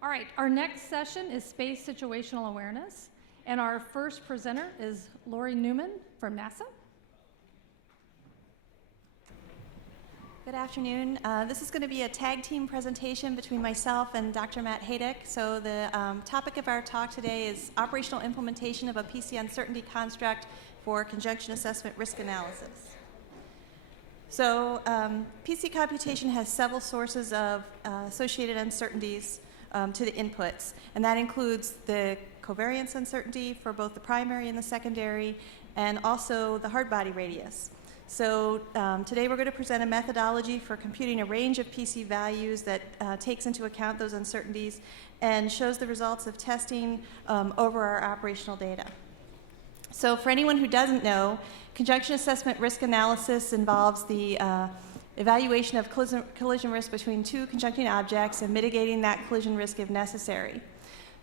All right, our next session is Space Situational Awareness, and our first presenter is Lori Newman from NASA. Good afternoon. This is going to be a tag team presentation between myself and Dr. Matt Haydick. So the topic of our talk today is operational implementation of a PC uncertainty construct for conjunction assessment risk analysis. So PC computation has several sources of associated uncertainties to the inputs, and that includes the covariance uncertainty for both the primary and the secondary, and also the hard body radius. So today we're going to present a methodology for computing a range of PC values that takes into account those uncertainties and shows the results of testing over our operational data. So for anyone who doesn't know, conjunction assessment risk analysis involves the evaluation of collision risk between two conjuncting objects and mitigating that collision risk if necessary.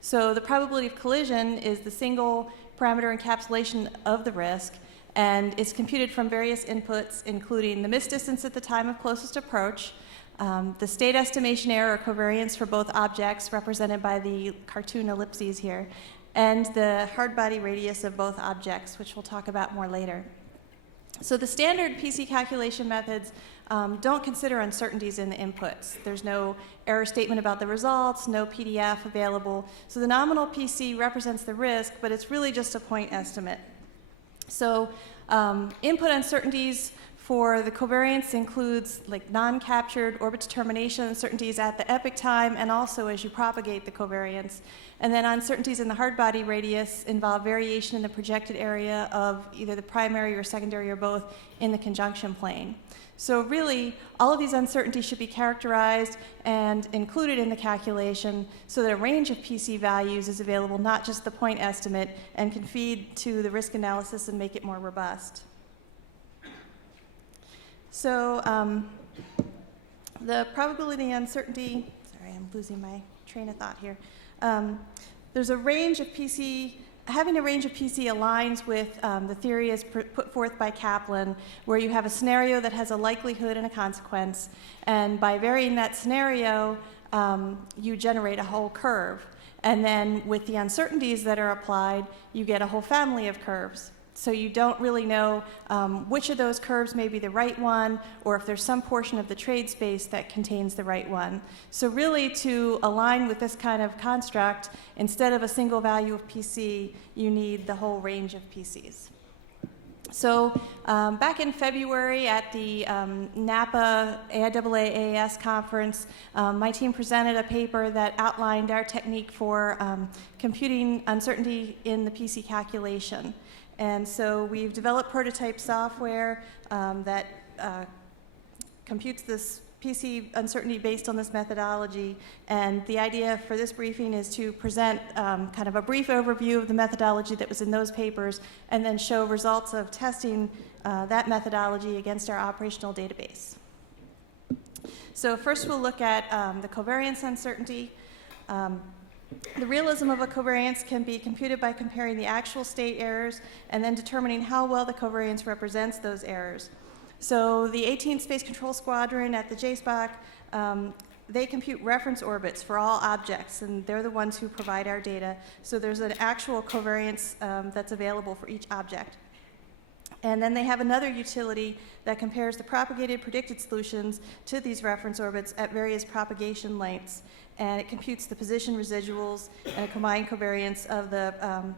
So the probability of collision is the single parameter encapsulation of the risk, and it's computed from various inputs, including the missed distance at the time of closest approach, the state estimation error or covariance for both objects, represented by the cartoon ellipses here, and the hard body radius of both objects, which we'll talk about more later. So the standard PC calculation methods don't consider uncertainties in the inputs. There's no error statement about the results, no PDF available. So the nominal PC represents the risk, but it's really just a point estimate. So input uncertainties for the covariance includes like non-captured orbit determination uncertainties at the epoch time and also as you propagate the covariance. And then uncertainties in the hard body radius involve variation in the projected area of either the primary or secondary or both in the conjunction plane. So really, all of these uncertainties should be characterized and included in the calculation so that a range of PC values is available, not just the point estimate, and can feed to the risk analysis and make it more robust. So the probability uncertainty, sorry, I'm losing my train of thought here. There's a range of PC. Having a range of PC aligns with the theory as put forth by Kaplan, where you have a scenario that has a likelihood and a consequence, and by varying that scenario, you generate a whole curve. And then with the uncertainties that are applied, you get a whole family of curves. So you don't really know which of those curves may be the right one, or if there's some portion of the trade space that contains the right one. So really, to align with this kind of construct, instead of a single value of PC, you need the whole range of PCs. So back in February at the NAPA AIAA-AAS conference, my team presented a paper that outlined our technique for computing uncertainty in the PC calculation. And so we've developed prototype software that computes this PC uncertainty based on this methodology. And the idea for this briefing is to present kind of a brief overview of the methodology that was in those papers and then show results of testing that methodology against our operational database. So first we'll look at the covariance uncertainty. The realism of a covariance can be computed by comparing the actual state errors and then determining how well the covariance represents those errors. So the 18th Space Control Squadron at the JSPOC, they compute reference orbits for all objects, and they're the ones who provide our data. So there's an actual covariance that's available for each object. And then they have another utility that compares the propagated predicted solutions to these reference orbits at various propagation lengths. And it computes the position residuals and a combined covariance of the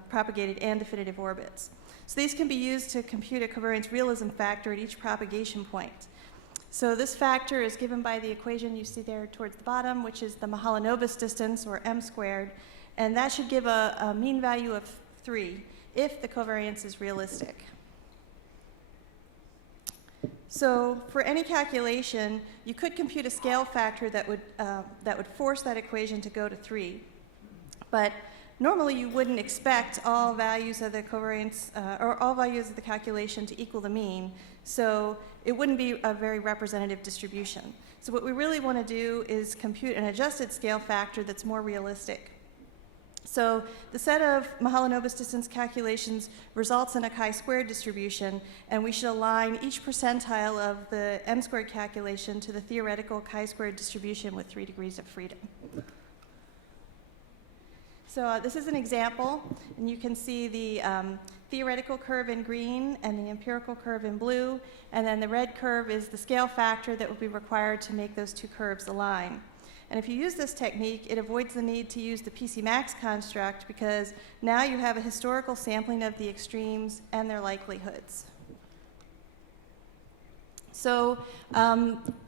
propagated and definitive orbits. So these can be used to compute a covariance realism factor at each propagation point. So this factor is given by the equation you see there towards the bottom, which is the Mahalanobis distance, or m squared. And that should give a mean value of 3 if the covariance is realistic. So for any calculation, you could compute a scale factor that would force that equation to go to 3. But normally you wouldn't expect all values of the covariance or all values of the calculation to equal the mean. So it wouldn't be a very representative distribution. So what we really want to do is compute an adjusted scale factor that's more realistic. So the set of Mahalanobis distance calculations results in a chi-squared distribution, and we should align each percentile of the m-squared calculation to the theoretical chi-squared distribution with 3 degrees of freedom. So this is an example, and you can see the theoretical curve in green and the empirical curve in blue, and then the red curve is the scale factor that would be required to make those two curves align. And if you use this technique, it avoids the need to use the PC max construct because now you have a historical sampling of the extremes and their likelihoods. So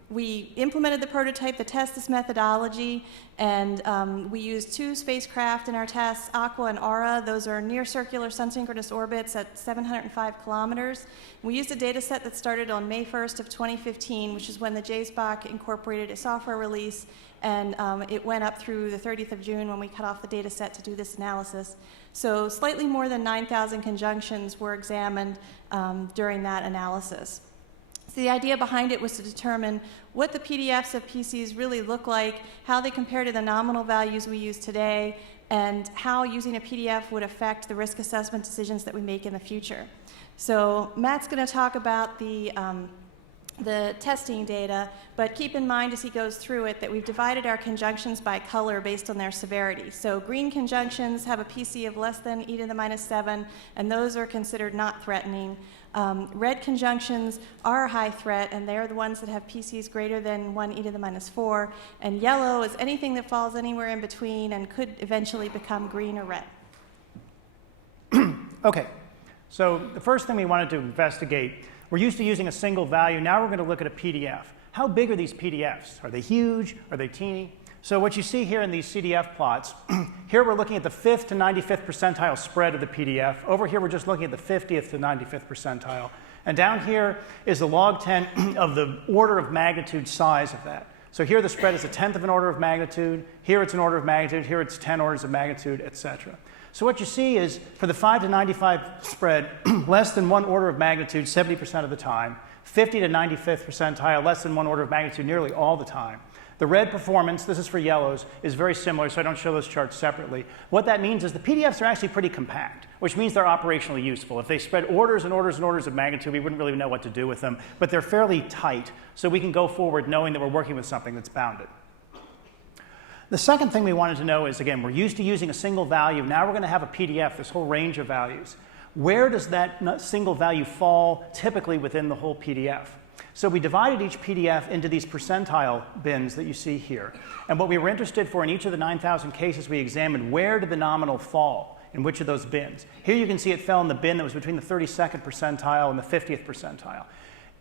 we implemented the prototype to test this methodology, and we used two spacecraft in our tests, Aqua and Aura. Those are near-circular sun-synchronous orbits at 705 kilometers. We used a data set that started on May 1st of 2015, which is when the JSPOC incorporated a software release, and it went up through the 30th of June when we cut off the data set to do this analysis. So slightly more than 9,000 conjunctions were examined during that analysis. So the idea behind it was to determine what the PDFs of PCs really look like, how they compare to the nominal values we use today, and how using a PDF would affect the risk assessment decisions that we make in the future. So Matt's going to talk about the testing data, but keep in mind as he goes through it that we've divided our conjunctions by color based on their severity. So green conjunctions have a PC of less than e to the minus 7, and those are considered not threatening. Red conjunctions are a high threat, and they're the ones that have PCs greater than 1 e to the minus 4. And yellow is anything that falls anywhere in between and could eventually become green or red. Okay, so the first thing we wanted to investigate, we're used to using a single value. Now we're going to look at a PDF. How big are these PDFs? Are they huge? Are they teeny? So what you see here in these CDF plots, here we're looking at the 5th to 95th percentile spread of the PDF. Over here we're just looking at the 50th to 95th percentile. And down here is the log 10 of the order of magnitude size of that. So here the spread is a 1/10 of an order of magnitude, here it's an order of magnitude, here it's 10 orders of magnitude, etc. So what you see is for the 5 to 95 spread, less than 1 order of magnitude 70% of the time, 50 to 95th percentile, less than 1 order of magnitude nearly all the time. The red performance, this is for yellows, is very similar, so I don't show those charts separately. What that means is the PDFs are actually pretty compact, which means they're operationally useful. If they spread orders and orders and orders of magnitude, we wouldn't really know what to do with them, but they're fairly tight, so we can go forward knowing that we're working with something that's bounded. The second thing we wanted to know is, again, we're used to using a single value. Now we're going to have a PDF, this whole range of values. Where does that single value fall typically within the whole PDF? So we divided each PDF into these percentile bins that you see here. And what we were interested for in each of the 9,000 cases, we examined where did the nominal fall in which of those bins. Here you can see it fell in the bin that was between the 32nd percentile and the 50th percentile.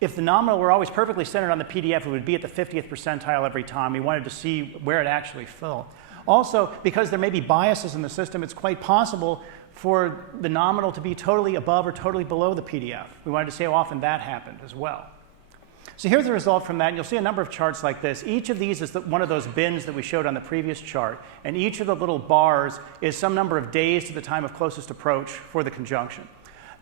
If the nominal were always perfectly centered on the PDF, it would be at the 50th percentile every time. We wanted to see where it actually fell. Also, because there may be biases in the system, it's quite possible for the nominal to be totally above or totally below the PDF. We wanted to see how often that happened as well. So here's the result from that, and you'll see a number of charts like this. Each of these is one of those bins that we showed on the previous chart, and each of the little bars is some number of days to the time of closest approach for the conjunction.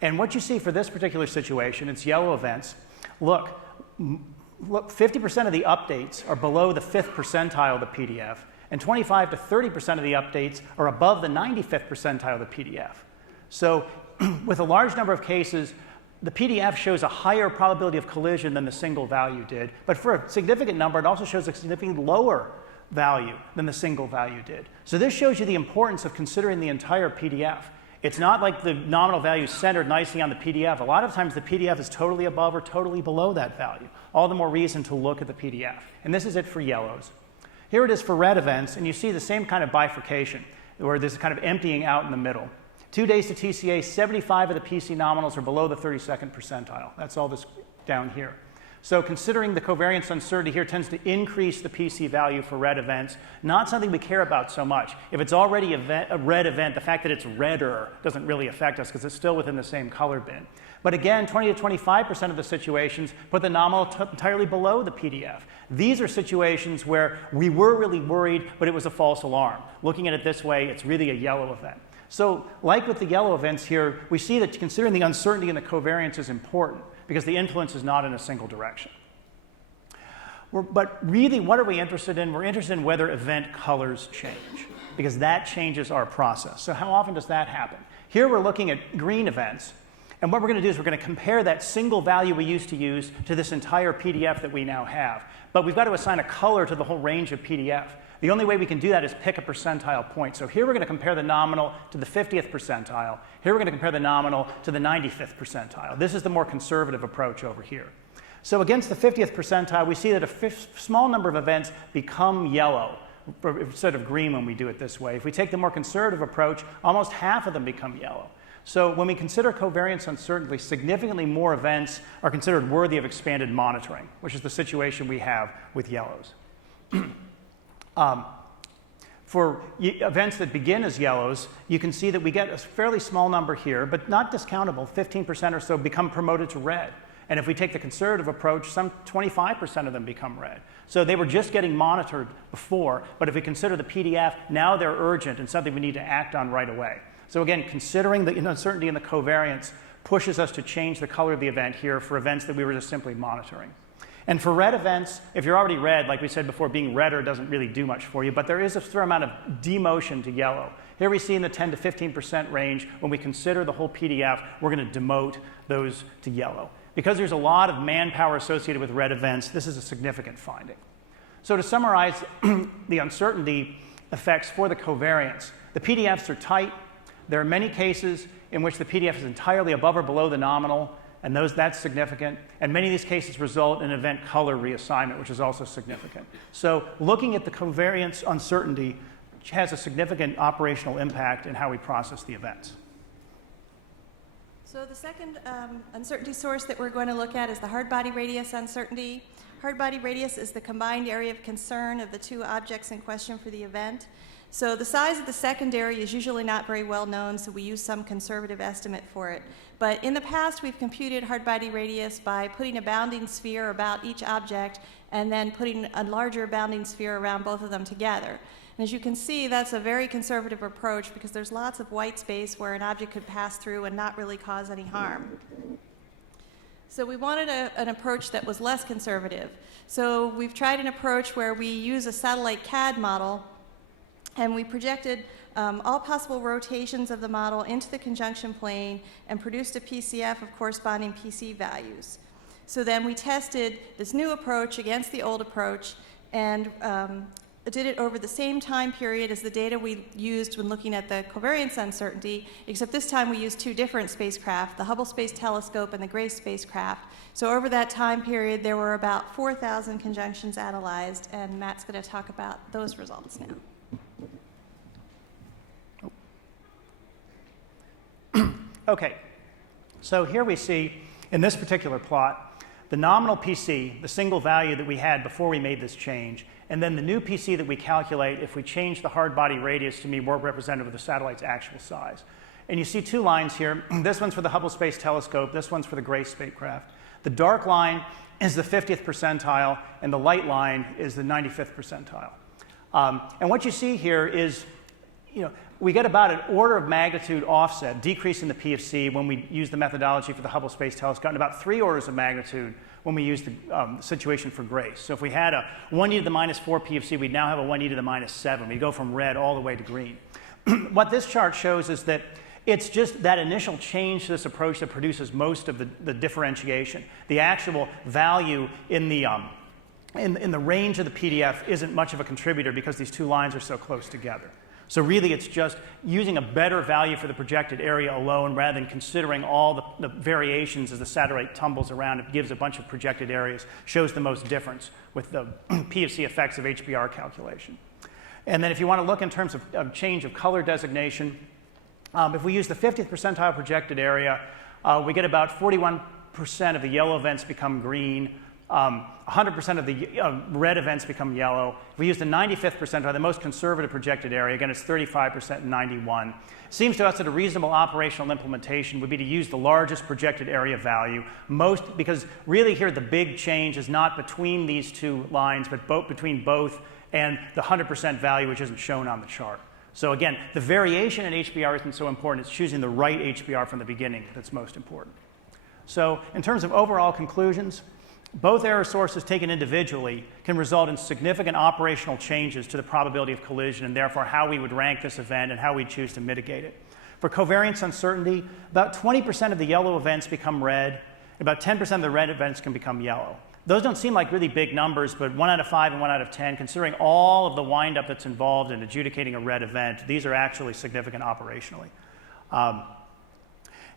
And what you see for this particular situation, it's yellow events. Look, 50% of the updates are below the 5th percentile of the PDF, and 25 to 30% of the updates are above the 95th percentile of the PDF. So with a large number of cases, the PDF shows a higher probability of collision than the single value did, but for a significant number, it also shows a significantly lower value than the single value did. So this shows you the importance of considering the entire PDF. It's not like the nominal value is centered nicely on the PDF. A lot of times the PDF is totally above or totally below that value. All the more reason to look at the PDF. And this is it for yellows. Here it is for red events, and you see the same kind of bifurcation, where there's a kind of emptying out in the middle. 2 days to TCA, 75 of the PC nominals are below the 32nd percentile. That's all this down here. So considering the covariance uncertainty here tends to increase the PC value for red events, not something we care about so much. If it's already a red event, the fact that it's redder doesn't really affect us because it's still within the same color bin. But again, 20 to 25% of the situations put the nominal entirely below the PDF. These are situations where we were really worried, but it was a false alarm. Looking at it this way, it's really a yellow event. So like with the yellow events here, we see that considering the uncertainty and the covariance is important because the influence is not in a single direction. But really, what are we interested in? We're interested in whether event colors change because that changes our process. So how often does that happen? Here we're looking at green events. And what we're going to do is we're going to compare that single value we used to use to this entire PDF that we now have. But we've got to assign a color to the whole range of PDF. The only way we can do that is pick a percentile point. So here we're going to compare the nominal to the 50th percentile. Here we're going to compare the nominal to the 95th percentile. This is the more conservative approach over here. So against the 50th percentile, we see that a small number of events become yellow instead of green when we do it this way. If we take the more conservative approach, almost half of them become yellow. So when we consider covariance uncertainty, significantly more events are considered worthy of expanded monitoring, which is the situation we have with yellows. For events that begin as yellows, you can see that we get a fairly small number here, but not discountable. 15% or so become promoted to red. And if we take the conservative approach, some 25% of them become red. So they were just getting monitored before, but if we consider the PDF, now they're urgent and something we need to act on right away. So again, considering the uncertainty in the covariance pushes us to change the color of the event here for events that we were just simply monitoring. And for red events, if you're already red, like we said before, being redder doesn't really do much for you, but there is a fair amount of demotion to yellow. Here we see in the 10 to 15% range, when we consider the whole PDF, we're going to demote those to yellow. Because there's a lot of manpower associated with red events, this is a significant finding. So to summarize the uncertainty effects for the covariance, the PDFs are tight. There are many cases in which the PDF is entirely above or below the nominal, and that's significant. And many of these cases result in event color reassignment, which is also significant. So looking at the covariance uncertainty has a significant operational impact in how we process the events. So the second uncertainty source that we're going to look at is the hard body radius uncertainty. Hard body radius is the combined area of concern of the two objects in question for the event. So the size of the secondary is usually not very well known, so we use some conservative estimate for it. But in the past, we've computed hard body radius by putting a bounding sphere about each object and then putting a larger bounding sphere around both of them together. And as you can see, that's a very conservative approach because there's lots of white space where an object could pass through and not really cause any harm. So we wanted an approach that was less conservative. So we've tried an approach where we use a satellite CAD model, and we projected all possible rotations of the model into the conjunction plane and produced a PCF of corresponding PC values. So then we tested this new approach against the old approach and did it over the same time period as the data we used when looking at the covariance uncertainty, except this time we used two different spacecraft, the Hubble Space Telescope and the GRACE spacecraft. So over that time period, there were about 4,000 conjunctions analyzed, and Matt's going to talk about those results now. Okay, so here we see in this particular plot the nominal PC, the single value that we had before we made this change, and then the new PC that we calculate if we change the hard body radius to be more representative of the satellite's actual size. And you see two lines here. This one's for the Hubble Space Telescope. This one's for the GRACE spacecraft. The dark line is the 50th percentile, and the light line is the 95th percentile. And what you see here is, we get about an order of magnitude offset, decrease in the P of C when we use the methodology for the Hubble Space Telescope, and about 3 orders of magnitude when we use the situation for GRACE. So if we had a 1e to the minus 4 P of C, we'd now have a 1e to the minus 7. We'd go from red all the way to green. What this chart shows is that it's just that initial change to this approach that produces most of the differentiation. The actual value in the range of the PDF isn't much of a contributor because these two lines are so close together. So really, it's just using a better value for the projected area alone rather than considering all the variations as the satellite tumbles around. It gives a bunch of projected areas, shows the most difference with the P of C effects of HBR calculation. And then if you want to look in terms of change of color designation, if we use the 50th percentile projected area, we get about 41% of the yellow events become green. 100% of the red events become yellow. If we use the 95th percentile, the most conservative projected area, again, it's 35% and 91. It seems to us that a reasonable operational implementation would be to use the largest projected area value, because really here the big change is not between these two lines, but between both and the 100% value, which isn't shown on the chart. So again, the variation in HBR isn't so important. It's choosing the right HBR from the beginning that's most important. So in terms of overall conclusions, both error sources taken individually can result in significant operational changes to the probability of collision and therefore how we would rank this event and how we choose to mitigate it. For covariance uncertainty, about 20% of the yellow events become red, and about 10% of the red events can become yellow. Those don't seem like really big numbers, but 1 out of 5 and 1 out of 10, considering all of the windup that's involved in adjudicating a red event, these are actually significant operationally.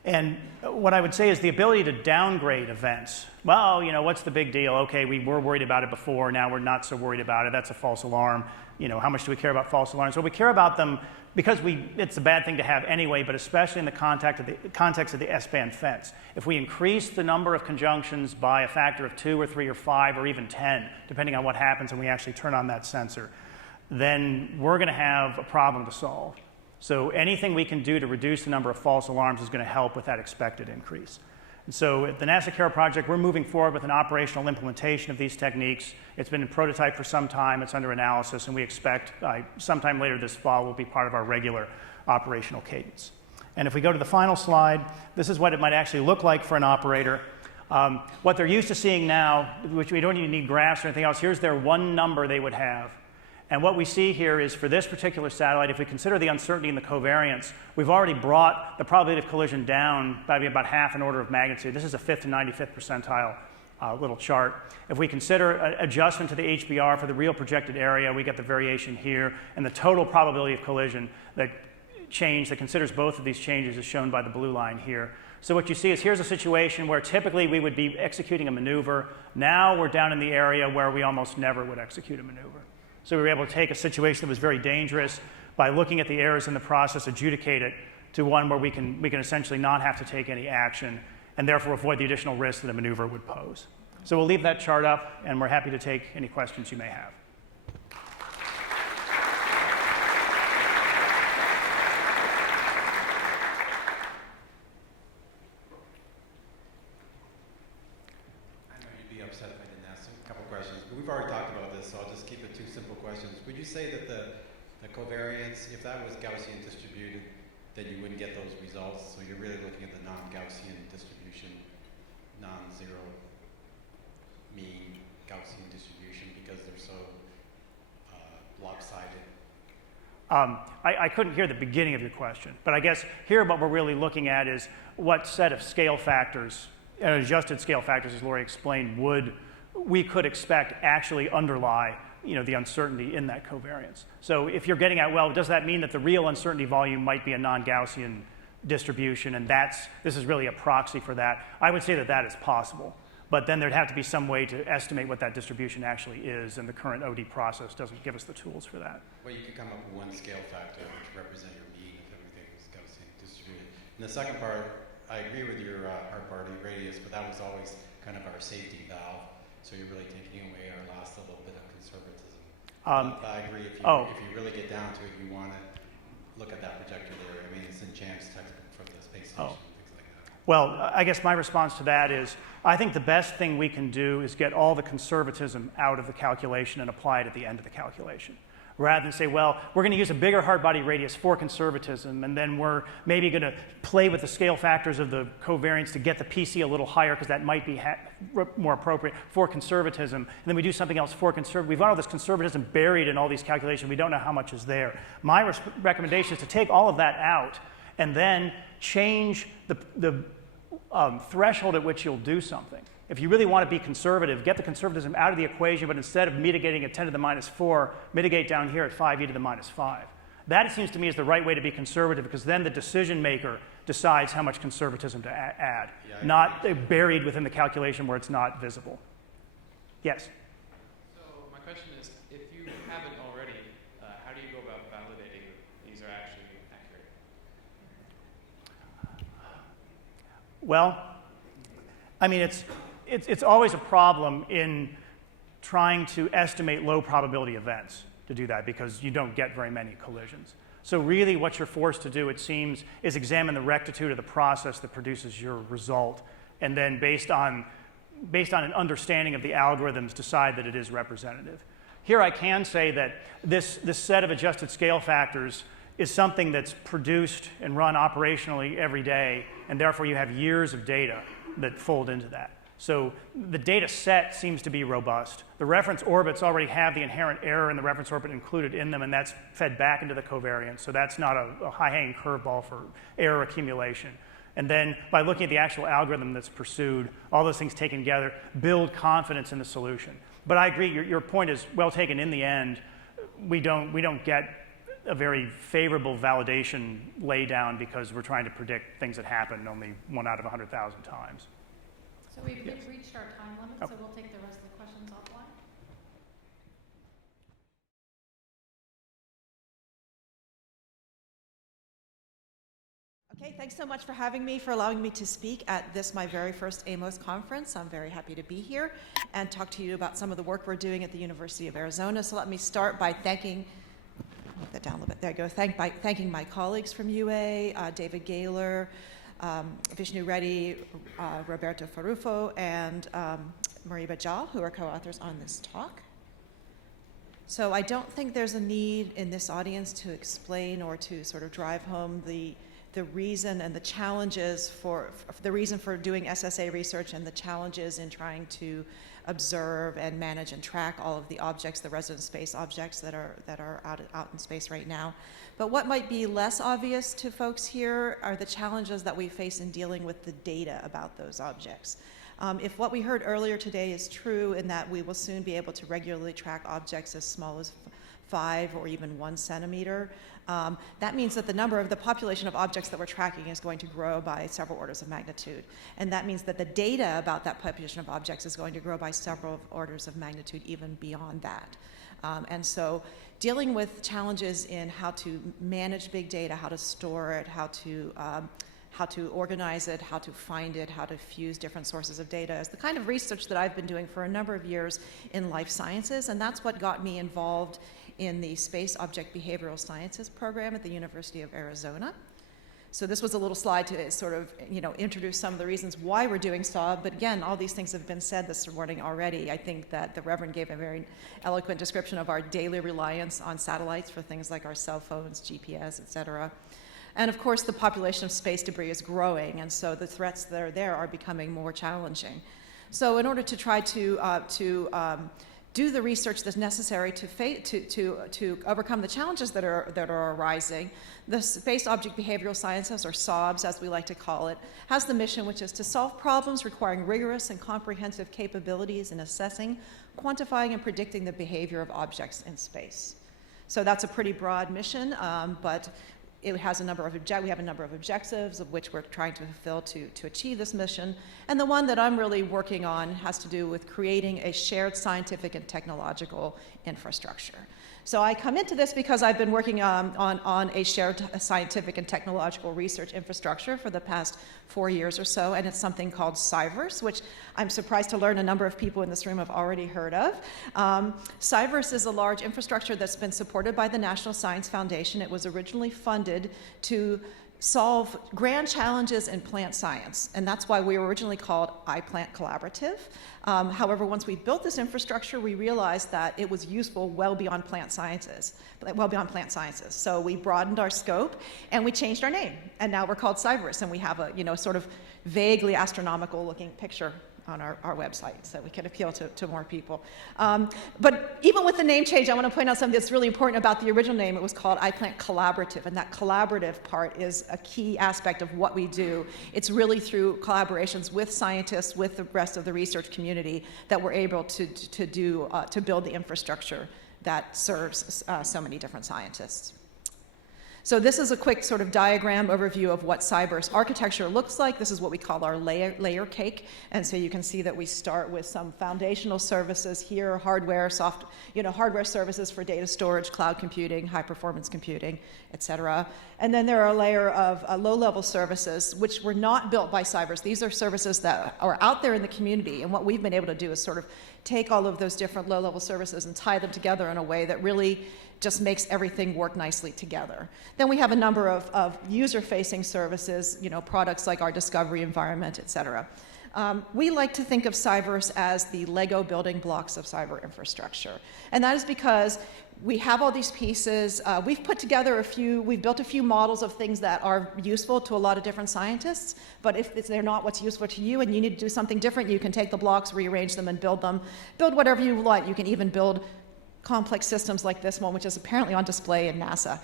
And what I would say is the ability to downgrade events. Well, what's the big deal? Okay, we were worried about it before, now we're not so worried about it. That's a false alarm. How much do we care about false alarms? Well, we care about them because it's a bad thing to have anyway, but especially in the context of the S-band fence. If we increase the number of conjunctions by a factor of 2 or 3 or 5 or even 10, depending on what happens when we actually turn on that sensor, then we're going to have a problem to solve. So anything we can do to reduce the number of false alarms is going to help with that expected increase. And so at the NASA CARE project, we're moving forward with an operational implementation of these techniques. It's been in prototype for some time. It's under analysis, and we expect sometime later this fall will be part of our regular operational cadence. And if we go to the final slide, this is what it might actually look like for an operator. What they're used to seeing now, which we don't even need graphs or anything else, here's their one number they would have. And what we see here is for this particular satellite, if we consider the uncertainty in the covariance, we've already brought the probability of collision down by about half an order of magnitude. This is a 5th to 95th percentile little chart. If we consider adjustment to the HBR for the real projected area, we get the variation here, and the total probability of collision that considers both of these changes is shown by the blue line here. So what you see is here's a situation where typically we would be executing a maneuver. Now we're down in the area where we almost never would execute a maneuver. So we were able to take a situation that was very dangerous by looking at the errors in the process, adjudicate it to one where we can essentially not have to take any action and therefore avoid the additional risk that a maneuver would pose. So we'll leave that chart up, and we're happy to take any questions you may have. We've already talked about this, so I'll just keep it 2 simple questions. Would you say that the covariance, if that was Gaussian distributed, then you wouldn't get those results? So you're really looking at the non-Gaussian distribution, non-zero mean Gaussian distribution because they're so lopsided. I couldn't hear the beginning of your question, but I guess here what we're really looking at is what set of scale factors, adjusted scale factors, as Lori explained, we could expect actually underlie the uncertainty in that covariance. So if you're getting at, well, does that mean that the real uncertainty volume might be a non-Gaussian distribution, and this is really a proxy for that? I would say that is possible, but then there'd have to be some way to estimate what that distribution actually is, and the current OD process doesn't give us the tools for that. Well, you could come up with one scale factor which represent your mean if everything was Gaussian distributed. And the second part, I agree with your R-party radius, but that was always kind of our safety valve. So you're really taking away our last little bit of conservatism. I agree. If you really get down to it, you want to look at that projector there. I mean, it's in Cham's textbook for the space station and things like that. Well, I guess my response to that is I think the best thing we can do is get all the conservatism out of the calculation and apply it at the end of the calculation, rather than say, well, we're going to use a bigger hard body radius for conservatism, and then we're maybe going to play with the scale factors of the covariance to get the PC a little higher because that might be more appropriate for conservatism, and then we do something else for conservatism. We've got all this conservatism buried in all these calculations. We don't know how much is there. My recommendation is to take all of that out and then change the threshold at which you'll do something. If you really want to be conservative, get the conservatism out of the equation, but instead of mitigating at 10 to the minus 4, mitigate down here at 5e to the minus 5. That, it seems to me, is the right way to be conservative, because then the decision maker decides how much conservatism to add, not buried within the calculation where it's not visible. Yes? So my question is, if you haven't already, how do you go about validating that these are actually accurate? Well, I mean, it's always a problem in trying to estimate low probability events to do that, because you don't get very many collisions. So really what you're forced to do, it seems, is examine the rectitude of the process that produces your result, and then based on an understanding of the algorithms, decide that it is representative. Here I can say that this set of adjusted scale factors is something that's produced and run operationally every day, and therefore you have years of data that fold into that. So the data set seems to be robust. The reference orbits already have the inherent error in the reference orbit included in them, and that's fed back into the covariance. So that's not a high-hanging curveball for error accumulation. And then by looking at the actual algorithm that's pursued, all those things taken together, build confidence in the solution. But I agree, your point is well taken. In the end, we don't get a very favorable validation laydown because we're trying to predict things that happen only 1 out of 100,000 times. So we've reached our time limit, so we'll take the rest of the questions offline. Okay, thanks so much for having me, for allowing me to speak at this, my very first AMOS conference. I'm very happy to be here and talk to you about some of the work we're doing at the University of Arizona. So let me start by thanking, move that down a little bit, there you go, thanking my colleagues from UA, David Gaylor, Vishnu Reddy, Roberto Farufo, and Mariba Jal, who are co-authors on this talk. So I don't think there's a need in this audience to explain or to sort of drive home the reason and the challenges for the reason for doing SSA research and the challenges in trying to observe and manage and track all of the objects, the resident space objects that are out in space right now. But what might be less obvious to folks here are the challenges that we face in dealing with the data about those objects. If what we heard earlier today is true, in that we will soon be able to regularly track objects as small as 5 or even 1 centimeter, that means that the population of objects that we're tracking is going to grow by several orders of magnitude. And that means that the data about that population of objects is going to grow by several orders of magnitude even beyond that. And so dealing with challenges in how to manage big data, how to store it, how to organize it, how to find it, how to fuse different sources of data is the kind of research that I've been doing for a number of years in life sciences, and that's what got me involved in the Space Object Behavioral Sciences program at the University of Arizona. So this was a little slide to sort of, introduce some of the reasons why we're doing SOB, but again, all these things have been said this morning already. I think that the Reverend gave a very eloquent description of our daily reliance on satellites for things like our cell phones, GPS, et cetera. And of course, the population of space debris is growing, and so the threats that are there are becoming more challenging. So in order to try to do the research that's necessary to overcome the challenges that are arising, the Space Object Behavioral Sciences, or SOBS as we like to call it, has the mission which is to solve problems requiring rigorous and comprehensive capabilities in assessing, quantifying, and predicting the behavior of objects in space. So that's a pretty broad mission, but it has we have a number of objectives of which we're trying to fulfill to achieve this mission. And the one that I'm really working on has to do with creating a shared scientific and technological infrastructure. So I come into this because I've been working on a shared scientific and technological research infrastructure for the past 4 years or so, and it's something called Cyverse, which I'm surprised to learn a number of people in this room have already heard of. Cyverse is a large infrastructure that's been supported by the National Science Foundation. It was originally funded to solve grand challenges in plant science, and that's why we were originally called iPlant Collaborative. However, once we built this infrastructure, we realized that it was useful well beyond plant sciences. So we broadened our scope and we changed our name, and now we're called Cyverse, and we have a sort of vaguely astronomical looking picture on our website, so we can appeal to more people. But even with the name change, I want to point out something that's really important about the original name. It was called iPlant Collaborative, and that collaborative part is a key aspect of what we do. It's really through collaborations with scientists, with the rest of the research community, that we're able to build the infrastructure that serves so many different scientists. So this is a quick sort of diagram overview of what Cyverse architecture looks like. This is what we call our layer cake. And so you can see that we start with some foundational services here, hardware services for data storage, cloud computing, high performance computing, et cetera. And then there are a layer of low-level services, which were not built by Cyverse. These are services that are out there in the community. And what we've been able to do is sort of take all of those different low-level services and tie them together in a way that really just makes everything work nicely together. Then we have a number of user-facing services, products like our discovery environment, et cetera. We like to think of Cyverse as the Lego building blocks of cyber infrastructure. And that is because we have all these pieces. We've built a few models of things that are useful to a lot of different scientists, but if they're not what's useful to you and you need to do something different, you can take the blocks, rearrange them, and build them. Build whatever you like. You can even build complex systems like this one, which is apparently on display in NASA.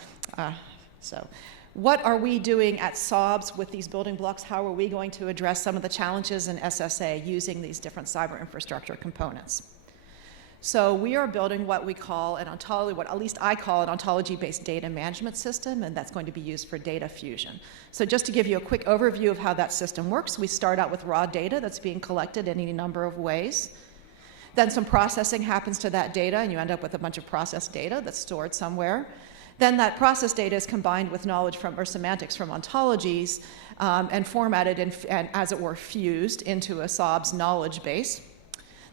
what are we doing at SOBS with these building blocks? How are we going to address some of the challenges in SSA using these different cyber infrastructure components? So we are building what we call an ontology, what at least I call an ontology-based data management system, and that's going to be used for data fusion. So just to give you a quick overview of how that system works, we start out with raw data that's being collected in any number of ways. Then some processing happens to that data, and you end up with a bunch of processed data that's stored somewhere. Then that processed data is combined with knowledge from, or semantics from ontologies, and formatted and, as it were, fused into a SOBS knowledge base.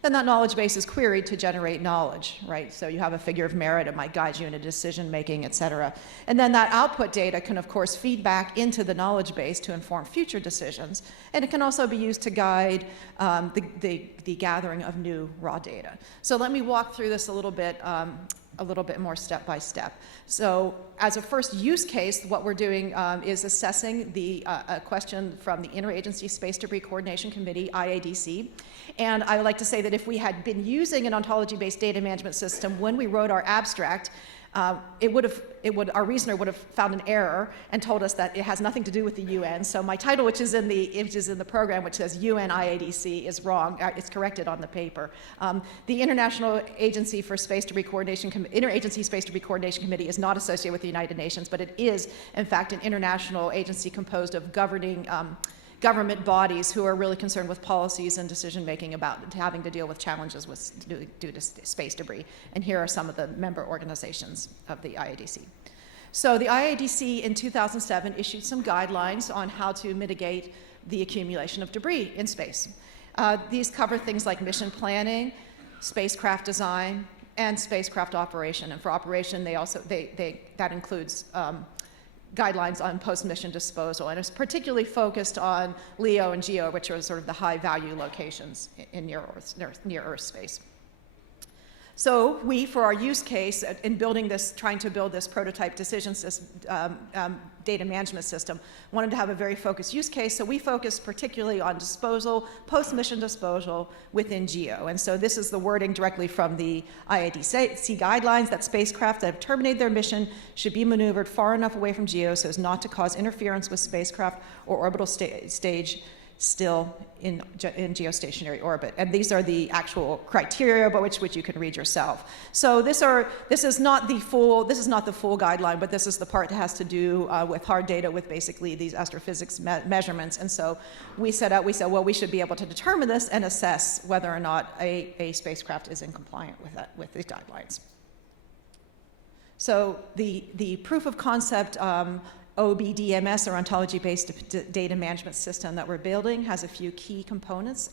Then that knowledge base is queried to generate knowledge, right? So you have a figure of merit, it might guide you into decision making, et cetera. And then that output data can, of course, feed back into the knowledge base to inform future decisions. And it can also be used to guide the gathering of new raw data. So let me walk through this a little bit more step by step. So as a first use case, what we're doing is assessing a question from the Interagency Space Debris Coordination Committee, IADC. And I would like to say that if we had been using an ontology-based data management system when we wrote our abstract, our reasoner would have found an error and told us that it has nothing to do with the UN. So my title, which is in the program, which says UN IADC, is wrong. It's corrected on the paper. The International Agency for Space Debris Coordination, Interagency Space Debris Coordination Committee is not associated with the United Nations, but it is, in fact, an international agency composed of governing government bodies who are really concerned with policies and decision making about having to deal with challenges due to space debris. And here are some of the member organizations of the IADC. So the IADC in 2007 issued some guidelines on how to mitigate the accumulation of debris in space. These cover things like mission planning, spacecraft design, and spacecraft operation. And for operation, that includes guidelines on post-mission disposal, and it's particularly focused on LEO and GEO, which are sort of the high-value locations in near-Earth space. So we, for our use case, in trying to build this prototype decision system, data management system, wanted to have a very focused use case, so we focused particularly on disposal, post-mission disposal within GEO. And so this is the wording directly from the IADC guidelines, that spacecraft that have terminated their mission should be maneuvered far enough away from GEO so as not to cause interference with spacecraft or orbital stage still in geostationary orbit. And these are the actual criteria by which you can read yourself. So this is not the full guideline, but this is the part that has to do with hard data, with basically these astrophysics measurements. And so we said, well, we should be able to determine this and assess whether or not a spacecraft is in compliance with these guidelines. So the proof of concept OBDMS, or ontology-based data management system that we're building, has a few key components.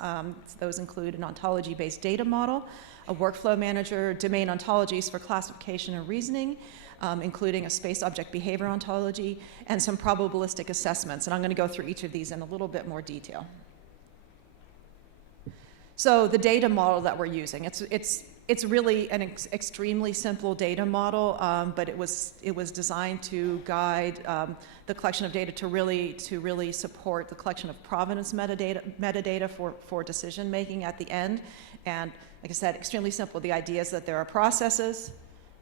Those include an ontology-based data model, a workflow manager, domain ontologies for classification and reasoning, including a space object behavior ontology, and some probabilistic assessments. And I'm going to go through each of these in a little bit more detail. So the data model that we're using, it's really an extremely simple data model, but it was designed to guide the collection of data to really support the collection of provenance metadata for decision making at the end. And like I said, extremely simple. The idea is that there are processes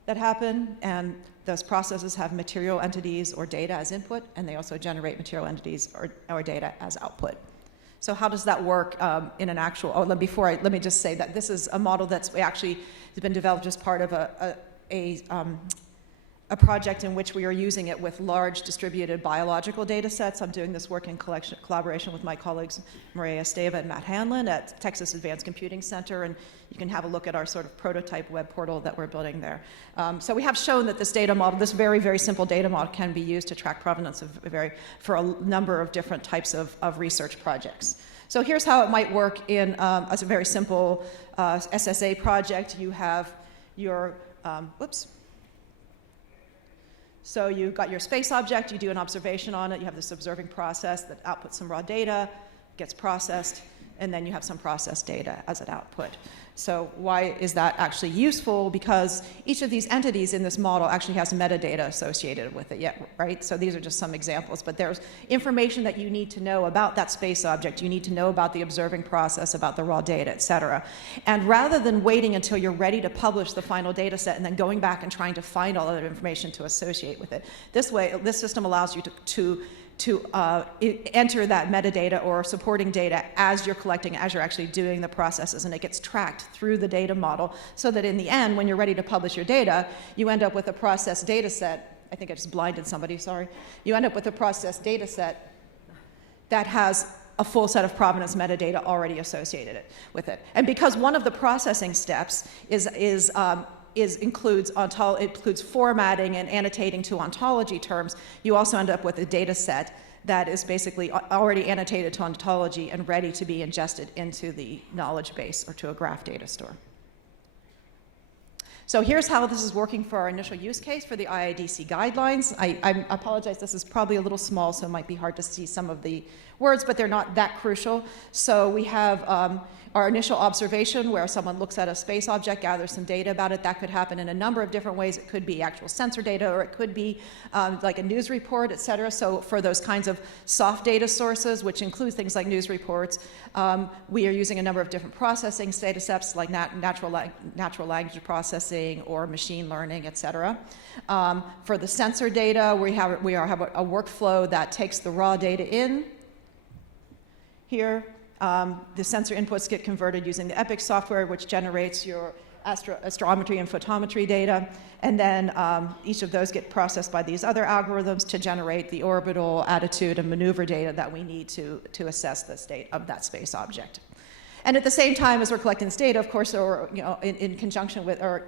that happen, and those processes have material entities or data as input, and they also generate material entities or data as output. So how does that work in an actual, let me just say that this is a model that's actually been developed as part of a project in which we are using it with large distributed biological data sets. I'm doing this work in collaboration with my colleagues Maria Esteva and Matt Hanlon at Texas Advanced Computing Center, and you can have a look at our sort of prototype web portal that we're building there. So we have shown that this data model, this very, very simple data model, can be used to track provenance for a number of different types of research projects. So here's how it might work as a very simple SSA project. You have your, So you've got your space object, you do an observation on it, you have this observing process that outputs some raw data, gets processed, and then you have some processed data as an output. So why is that actually useful? Because each of these entities in this model actually has metadata associated with it, right? So these are just some examples, but there's information that you need to know about that space object. You need to know about the observing process, about the raw data, et cetera. And rather than waiting until you're ready to publish the final data set and then going back and trying to find all that information to associate with it, this way, this system allows you to enter that metadata or supporting data as you're collecting, as you're actually doing the processes, and it gets tracked through the data model so that in the end, when you're ready to publish your data, you end up with a processed data set. I think I just blinded somebody, sorry. You end up with a processed data set that has a full set of provenance metadata already associated with it. And because one of the processing steps includes formatting and annotating to ontology terms, you also end up with a data set that is basically already annotated to ontology and ready to be ingested into the knowledge base or to a graph data store. So here's how this is working for our initial use case for the IIDC guidelines. I apologize, this is probably a little small, so it might be hard to see some of the words, but they're not that crucial. So we have our initial observation where someone looks at a space object, gathers some data about it. That could happen in a number of different ways. It could be actual sensor data, or it could be like a news report, et cetera. So for those kinds of soft data sources, which includes things like news reports, we are using a number of different processing data sets like natural language processing or machine learning, et cetera. For the sensor data, we have a workflow that takes the raw data in. Here, the sensor inputs get converted using the EPIC software, which generates your astrometry and photometry data, and then each of those get processed by these other algorithms to generate the orbital, attitude, and maneuver data that we need to assess the state of that space object. And at the same time as we're collecting this data, of course, or in conjunction with, or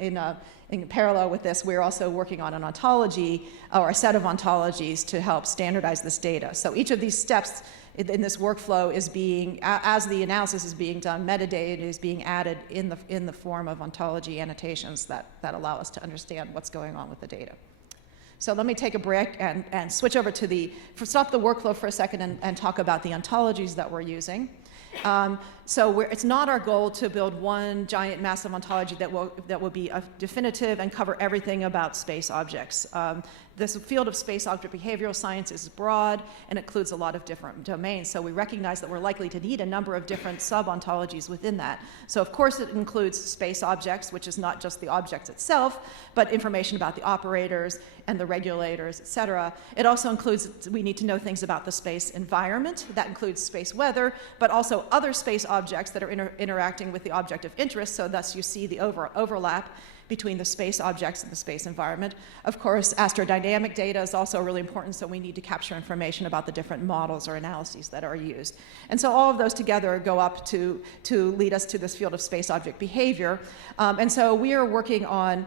in parallel with this, we're also working on an ontology or a set of ontologies to help standardize this data. So each of these steps in this workflow is being, as the analysis is being done, metadata is being added in the form of ontology annotations that allow us to understand what's going on with the data. So let me take a break and switch over to stop the workflow for a second and talk about the ontologies that we're using. So it's not our goal to build one giant massive ontology that will be definitive and cover everything about space objects. This field of space object behavioral science is broad and includes a lot of different domains. So we recognize that we're likely to need a number of different sub-ontologies within that. So of course it includes space objects, which is not just the objects itself, but information about the operators and the regulators, et cetera. It also includes, we need to know things about the space environment. That includes space weather, but also other space objects that are interacting with the object of interest. So thus you see the overlap between the space objects and the space environment. Of course, astrodynamic data is also really important, so we need to capture information about the different models or analyses that are used. And so all of those together go up to lead us to this field of space object behavior. And so we are working on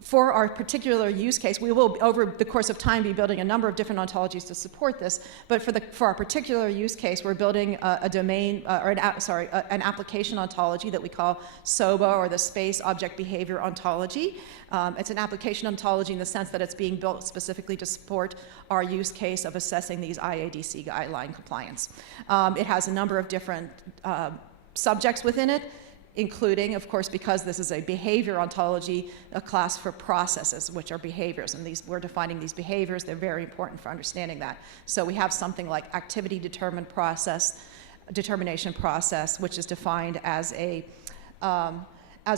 for our particular use case, we will, over the course of time, be building a number of different ontologies to support this. But for our particular use case, we're building a domain, an application ontology that we call SOBA, or the Space Object Behavior Ontology. It's an application ontology in the sense that it's being built specifically to support our use case of assessing these IADC guideline compliance. It has a number of different subjects within it, including, of course, because this is a behavior ontology, a class for processes, which are behaviors. And we're defining these behaviors. They're very important for understanding that. So we have something like activity determination process, which is defined as a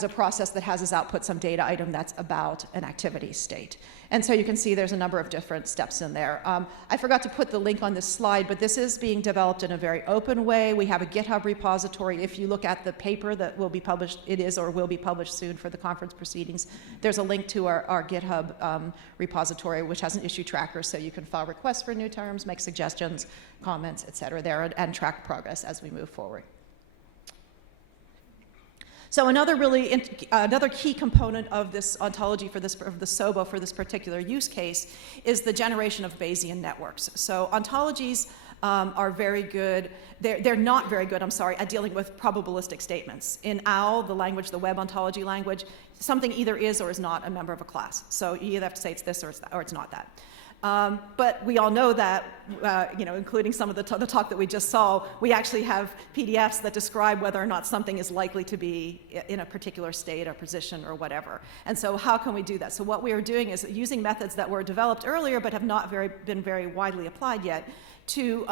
process that has as output some data item that's about an activity state. And so you can see there's a number of different steps in there. I forgot to put the link on this slide, but this is being developed in a very open way. We have a GitHub repository. If you look at the paper that will be published, it is or will be published soon for the conference proceedings, there's a link to our GitHub repository, which has an issue tracker, so you can file requests for new terms, make suggestions, comments, et cetera there, and track progress as we move forward. So another key component of this ontology of the SOBA for this particular use case is the generation of Bayesian networks. So ontologies are very good. They're not very good, at dealing with probabilistic statements. In OWL, the language, the web ontology language, something either is or is not a member of a class. So you either have to say it's this or it's not that. But we all know that, including some of the talk that we just saw, we actually have PDFs that describe whether or not something is likely to be in a particular state or position or whatever. And so how can we do that? So what we are doing is using methods that were developed earlier but have not been very widely applied yet to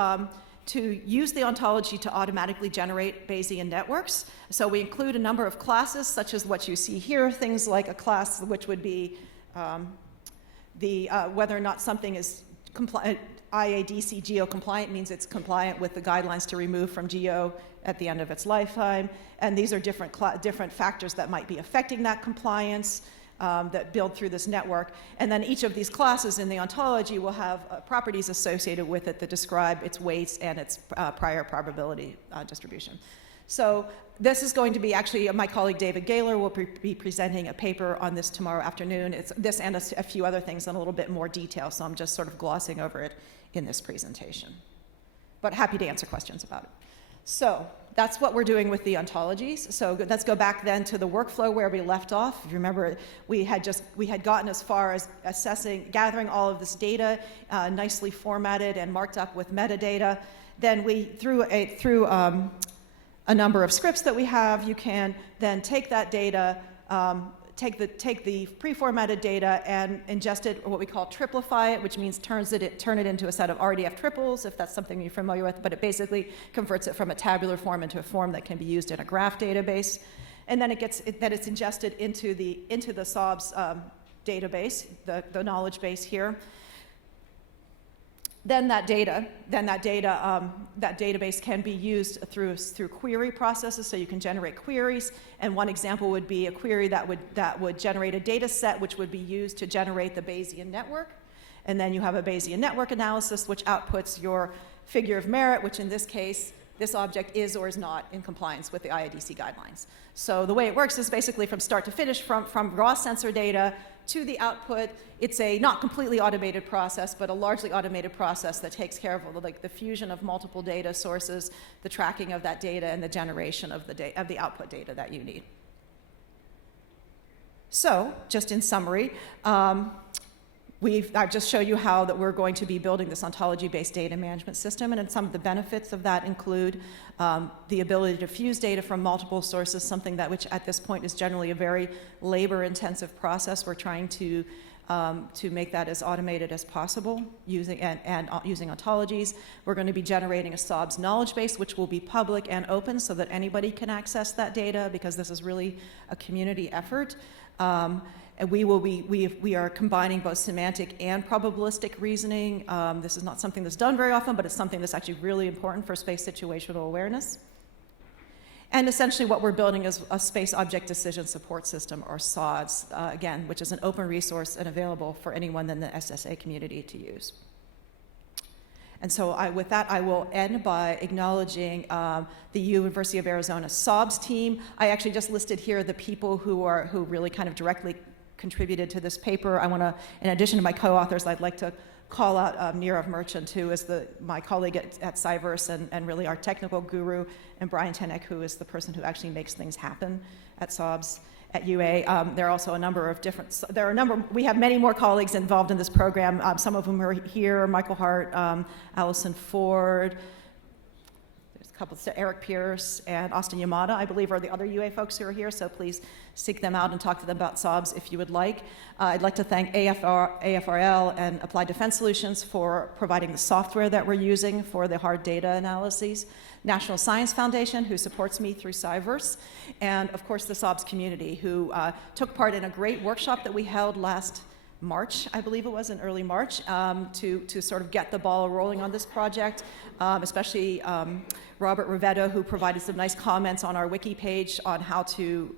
use the ontology to automatically generate Bayesian networks. So we include a number of classes, such as what you see here, things like a class which would be whether or not something is IADC geo-compliant, means it's compliant with the guidelines to remove from geo at the end of its lifetime. And these are different factors that might be affecting that compliance that build through this network. And then each of these classes in the ontology will have properties associated with it that describe its weights and its prior probability distribution. So this is going to be actually, my colleague David Gaylor will be presenting a paper on this tomorrow afternoon. It's this and a few other things in a little bit more detail, so I'm just sort of glossing over it in this presentation. But happy to answer questions about it. So that's what we're doing with the ontologies. So let's go back then to the workflow where we left off. If you remember, we had gotten as far as gathering all of this data, nicely formatted and marked up with metadata. Then through a number of scripts that we have, you can then take that data, take the pre-formatted data and ingest it, or what we call triplify it, which means turn it into a set of RDF triples, if that's something you're familiar with, but it basically converts it from a tabular form into a form that can be used in a graph database. And then it's ingested into the SOBS database, the knowledge base here. Then that database can be used through query processes, so you can generate queries. And one example would be a query that would generate a data set which would be used to generate the Bayesian network. And then you have a Bayesian network analysis which outputs your figure of merit, which in this case, this object is or is not in compliance with the IADC guidelines. So the way it works is basically from start to finish, from raw sensor data to the output. It's a not completely automated process, but a largely automated process that takes care of the fusion of multiple data sources, the tracking of that data, and the generation of the output data that you need. So, just in summary, I've just shown you how that we're going to be building this ontology-based data management system, and some of the benefits of that include the ability to fuse data from multiple sources, something which at this point is generally a very labor-intensive process. We're trying to make that as automated as possible using ontologies. We're going to be generating a SOBS knowledge base, which will be public and open so that anybody can access that data, because this is really a community effort. And we are combining both semantic and probabilistic reasoning. This is not something that's done very often, but it's something that's actually really important for space situational awareness. And essentially what we're building is a space object decision support system, or SODS, again, which is an open resource and available for anyone in the SSA community to use. And so with that, I will end by acknowledging the University of Arizona SOBS team. I actually just listed here the people who really kind of directly contributed to this paper. I want to, in addition to my co-authors, I'd like to call out Nirav Merchant, who is my colleague at Cyverse and really our technical guru, and Brian Tenek, who is the person who actually makes things happen at SOBS at UA. There are also a number of we have many more colleagues involved in this program. Some of them are here: Michael Hart, Allison Ford, there's a couple, Eric Pierce, and Austin Yamada, I believe, are the other UA folks who are here, so please seek them out and talk to them about SOBS if you would like. I'd like to thank AFRL and Applied Defense Solutions for providing the software that we're using for the hard data analyses, National Science Foundation, who supports me through Cyverse, and of course the SOBS community, who took part in a great workshop that we held last March, I believe it was, in early March, to sort of get the ball rolling on this project, especially Robert Rivetto, who provided some nice comments on our wiki page on how to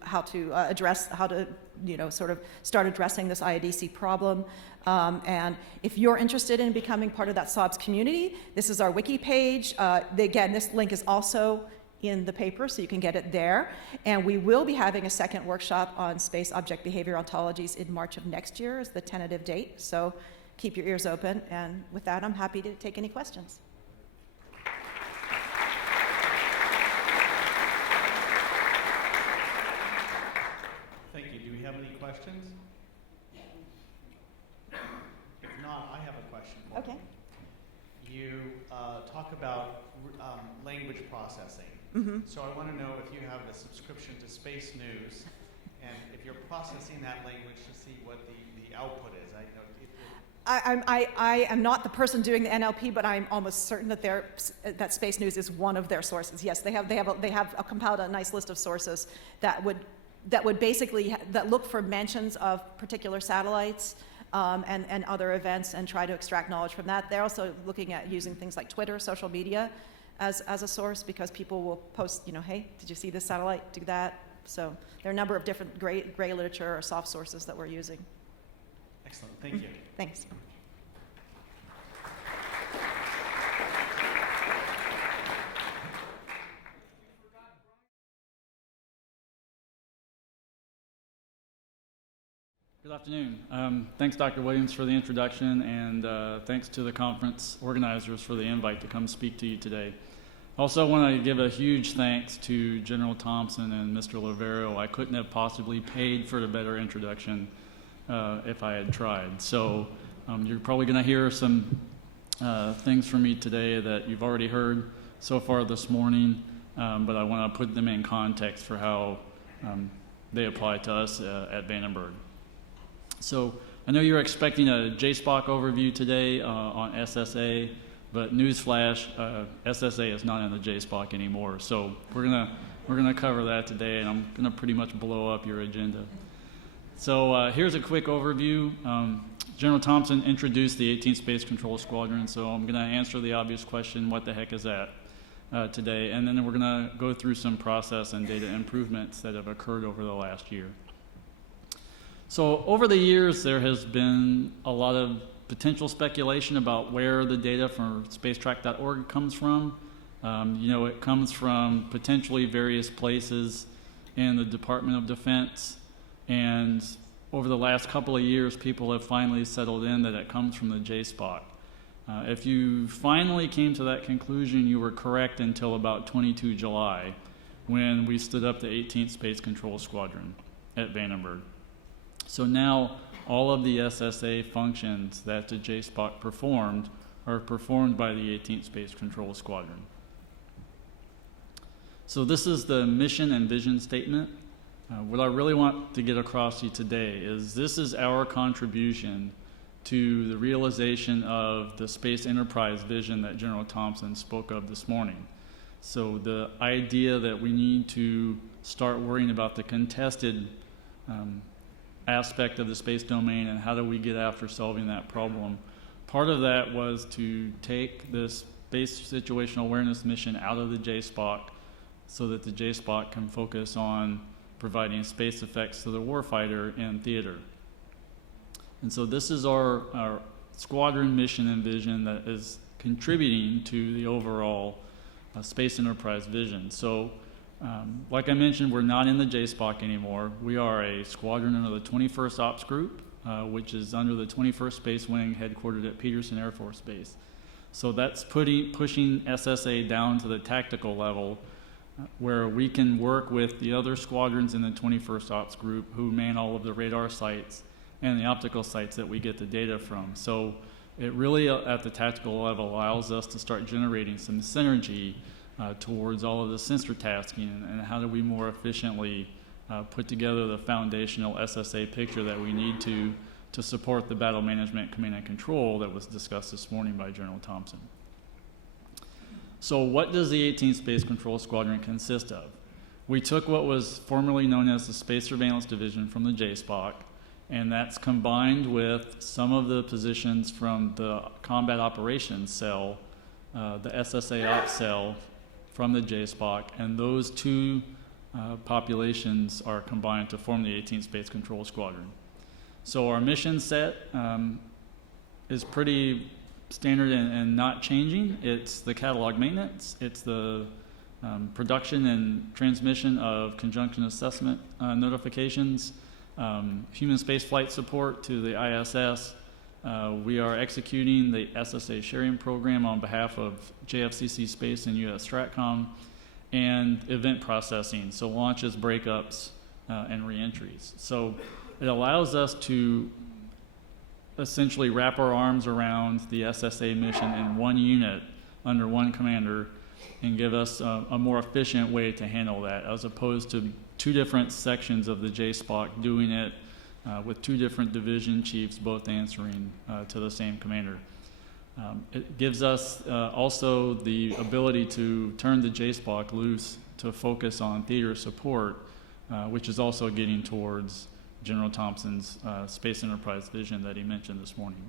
sort of start addressing this IADC problem. And if you're interested in becoming part of that SOBS community, this is our wiki page. Again, this link is also in the paper, so you can get it there. And we will be having a second workshop on space object behavior ontologies in March of next year is the tentative date. So keep your ears open. And with that, I'm happy to take any questions. Thank you. Do we have any questions? If not, I have a question. talk about language processing. So I want to know if you have a subscription to Space News, and if you're processing that language to see what the output is. I am not the person doing the NLP, but I'm almost certain that that Space News is one of their sources. Yes, they have compiled a nice list of sources that would basically that look for mentions of particular satellites and other events and try to extract knowledge from that. They're also looking at using things like Twitter, social media, as a source, because people will post, hey, did you see this satellite? Do that. So there are a number of different gray literature or soft sources that we're using. Excellent. Thank you. Thanks. Good afternoon. Thanks, Dr. Williams, for the introduction, and thanks to the conference organizers for the invite to come speak to you today. Also want to give a huge thanks to General Thompson and Mr. Lavero. I couldn't have possibly paid for a better introduction if I had tried. So you're probably going to hear some things from me today that you've already heard so far this morning, but I want to put them in context for how they apply to us at Vandenberg. So I know you're expecting a JSPOC overview today on SSA, but newsflash, SSA is not in the JSPOC anymore. So we're gonna cover that today, and I'm gonna pretty much blow up your agenda. So here's a quick overview. General Thompson introduced the 18th Space Control Squadron, so I'm gonna answer the obvious question, what the heck is that, today, and then we're gonna go through some process and data improvements that have occurred over the last year. So over the years, there has been a lot of potential speculation about where the data from spacetrack.org comes from. It comes from potentially various places in the Department of Defense, and over the last couple of years, people have finally settled in that it comes from the JSPOC. If you finally came to that conclusion, you were correct until about 22 July, when we stood up the 18th Space Control Squadron at Vandenberg. So now all of the SSA functions that the JSPOC performed are performed by the 18th Space Control Squadron. So this is the mission and vision statement. What I really want to get across to you today is this is our contribution to the realization of the space enterprise vision that General Thompson spoke of this morning. So the idea that we need to start worrying about the contested aspect of the space domain and how do we get after solving that problem. Part of that was to take this space situational awareness mission out of the JSPOC so that the JSPOC can focus on providing space effects to the warfighter in theater. And so this is our squadron mission and vision that is contributing to the overall space enterprise vision. So like I mentioned, we're not in the JSPOC anymore. We are a squadron under the 21st Ops Group, which is under the 21st Space Wing, headquartered at Peterson Air Force Base. So that's pushing SSA down to the tactical level, where we can work with the other squadrons in the 21st Ops Group who man all of the radar sites and the optical sites that we get the data from. So it really, at the tactical level, allows us to start generating some synergy towards all of the sensor tasking and how do we more efficiently put together the foundational SSA picture that we need to support the battle management command and control that was discussed this morning by General Thompson. So what does the 18th Space Control Squadron consist of? We took what was formerly known as the Space Surveillance Division from the JSPOC, and that's combined with some of the positions from the Combat Operations Cell, the SSA Ops Cell from the JSPOC, and those two populations are combined to form the 18th Space Control Squadron. So our mission set is pretty standard and not changing. It's the catalog maintenance, it's the production and transmission of conjunction assessment notifications, human spaceflight support to the ISS. We are executing the SSA sharing program on behalf of JFCC Space and US Stratcom, and event processing, so launches, breakups, and reentries. So it allows us to essentially wrap our arms around the SSA mission in one unit under one commander and give us a more efficient way to handle that, as opposed to two different sections of the JSPOC doing it with two different division chiefs both answering to the same commander. It gives us also the ability to turn the JSPOC loose to focus on theater support, which is also getting towards General Thompson's space enterprise vision that he mentioned this morning.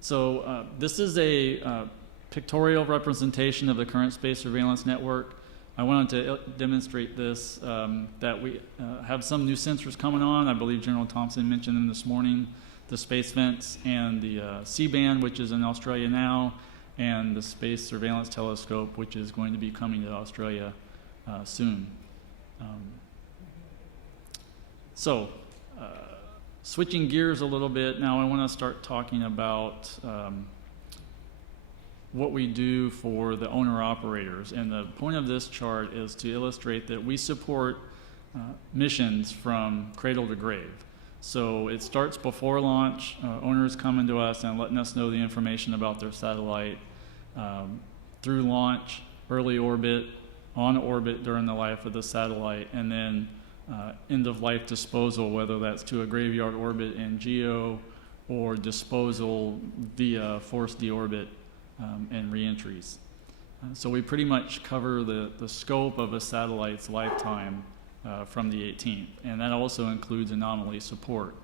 So this is a pictorial representation of the current space surveillance network. I wanted to demonstrate this, that we have some new sensors coming on. I believe General Thompson mentioned them this morning, the space fence and the C-band, which is in Australia now, and the Space Surveillance Telescope, which is going to be coming to Australia soon. Switching gears a little bit, now I want to start talking about what we do for the owner-operators. And the point of this chart is to illustrate that we support missions from cradle to grave. So it starts before launch, owners coming to us and letting us know the information about their satellite, through launch, early orbit, on orbit during the life of the satellite, and then end-of-life disposal, whether that's to a graveyard orbit in GEO or disposal via forced deorbit and reentries. So we pretty much cover the scope of a satellite's lifetime from the 18th, and that also includes anomaly support.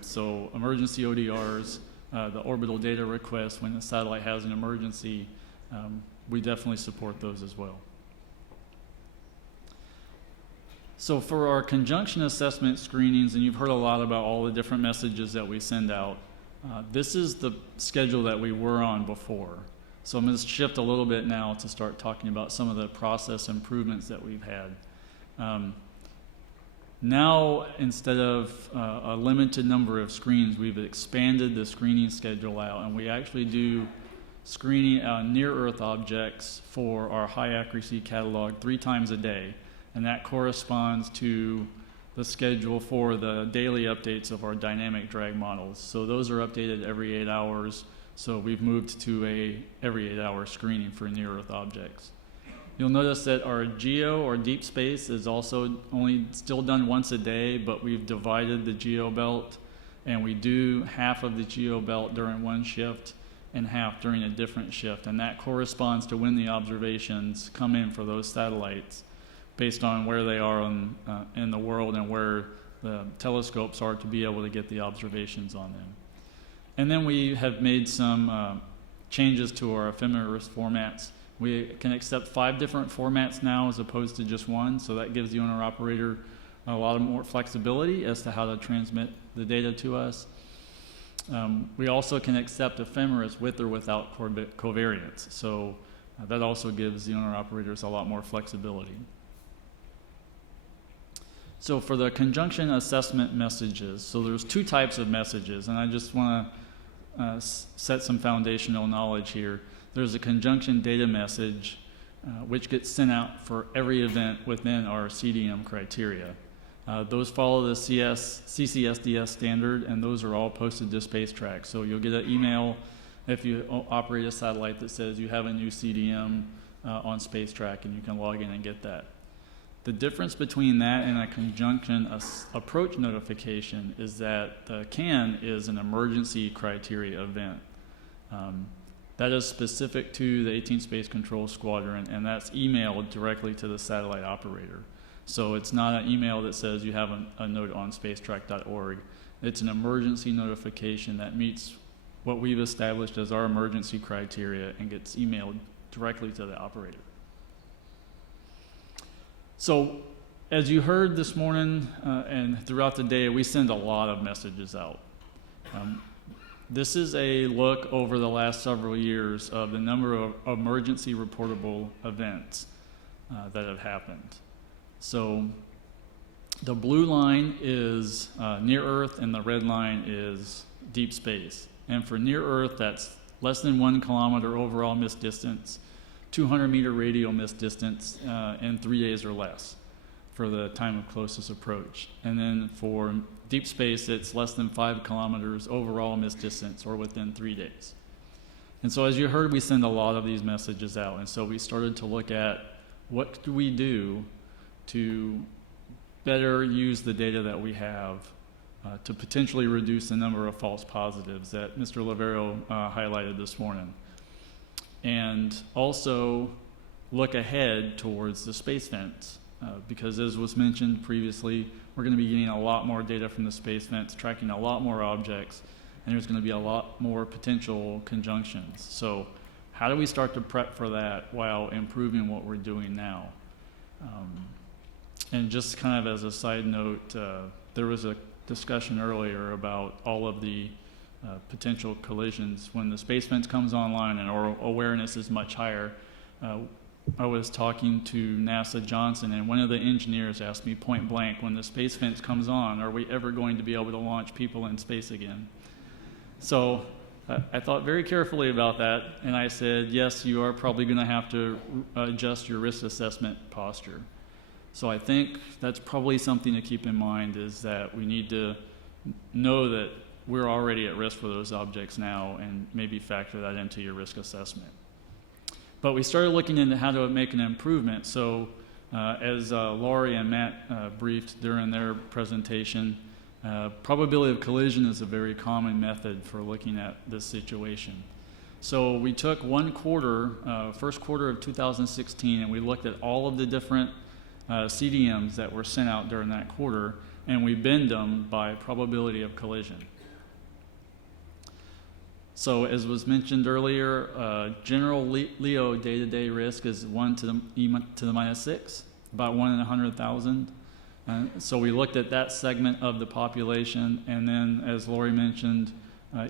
So emergency ODRs, the orbital data requests when the satellite has an emergency, we definitely support those as well. So for our conjunction assessment screenings, and you've heard a lot about all the different messages that we send out, this is the schedule that we were on before. So I'm going to shift a little bit now to start talking about some of the process improvements that we've had. Now, instead of a limited number of screens, we've expanded the screening schedule out, and we actually do screening near-Earth objects for our high-accuracy catalog 3 times a day, and that corresponds to the schedule for the daily updates of our dynamic drag models. So those are updated every 8 hours, so we've moved to a every 8-hour screening for near-Earth objects. You'll notice that our GEO, or deep space, is also only still done once a day, but we've divided the GEO belt, and we do half of the GEO belt during one shift and half during a different shift, and that corresponds to when the observations come in for those satellites based on where they are in the world and where the telescopes are to be able to get the observations on them. And then we have made some changes to our ephemeris formats. We can accept 5 different formats now as opposed to just 1, so that gives the owner-operator a lot more flexibility as to how to transmit the data to us. We also can accept ephemeris with or without covariance, so that also gives the owner-operators a lot more flexibility. So for the conjunction assessment messages, so there's 2 types of messages, and I just want to set some foundational knowledge here. There's a conjunction data message, which gets sent out for every event within our CDM criteria. Those follow the CCSDS standard, and those are all posted to SpaceTrack. So you'll get an email if you operate a satellite that says you have a new CDM on SpaceTrack, and you can log in and get that. The difference between that and a conjunction approach notification is that the CAN is an emergency criteria event. That is specific to the 18th Space Control Squadron, and that's emailed directly to the satellite operator. So it's not an email that says you have a note on spacetrack.org. It's an emergency notification that meets what we've established as our emergency criteria and gets emailed directly to the operator. So as you heard this morning and throughout the day, we send a lot of messages out. This is a look over the last several years of the number of emergency reportable events that have happened. So the blue line is near Earth and the red line is deep space. And for near Earth, that's less than 1 kilometer overall missed distance, 200-meter radial missed distance in 3 days or less for the time of closest approach. And then for deep space, it's less than 5 kilometers overall missed distance or within 3 days. And so as you heard, we send a lot of these messages out. And so we started to look at what do we do to better use the data that we have to potentially reduce the number of false positives that Mr. Lavero highlighted this morning. And also look ahead towards the space fence, because as was mentioned previously, we're going to be getting a lot more data from the space fence, tracking a lot more objects, and there's going to be a lot more potential conjunctions. So how do we start to prep for that while improving what we're doing now? And just kind of as a side note, there was a discussion earlier about all of the potential collisions. When the space fence comes online and our awareness is much higher, I was talking to NASA Johnson, and one of the engineers asked me point blank, when the space fence comes on, are we ever going to be able to launch people in space again? So I thought very carefully about that, and I said, yes, you are probably going to have to adjust your risk assessment posture. So I think that's probably something to keep in mind, is that we need to know that we're already at risk for those objects now, and maybe factor that into your risk assessment. But we started looking into how to make an improvement. So as Laurie and Matt briefed during their presentation, probability of collision is a very common method for looking at this situation. So we took one quarter, first quarter of 2016, and we looked at all of the different CDMs that were sent out during that quarter, and we binned them by probability of collision. So as was mentioned earlier, general LEO day-to-day risk is 1 to the e to the minus 6, about 1 in 100,000. So we looked at that segment of the population, and then as Laurie mentioned,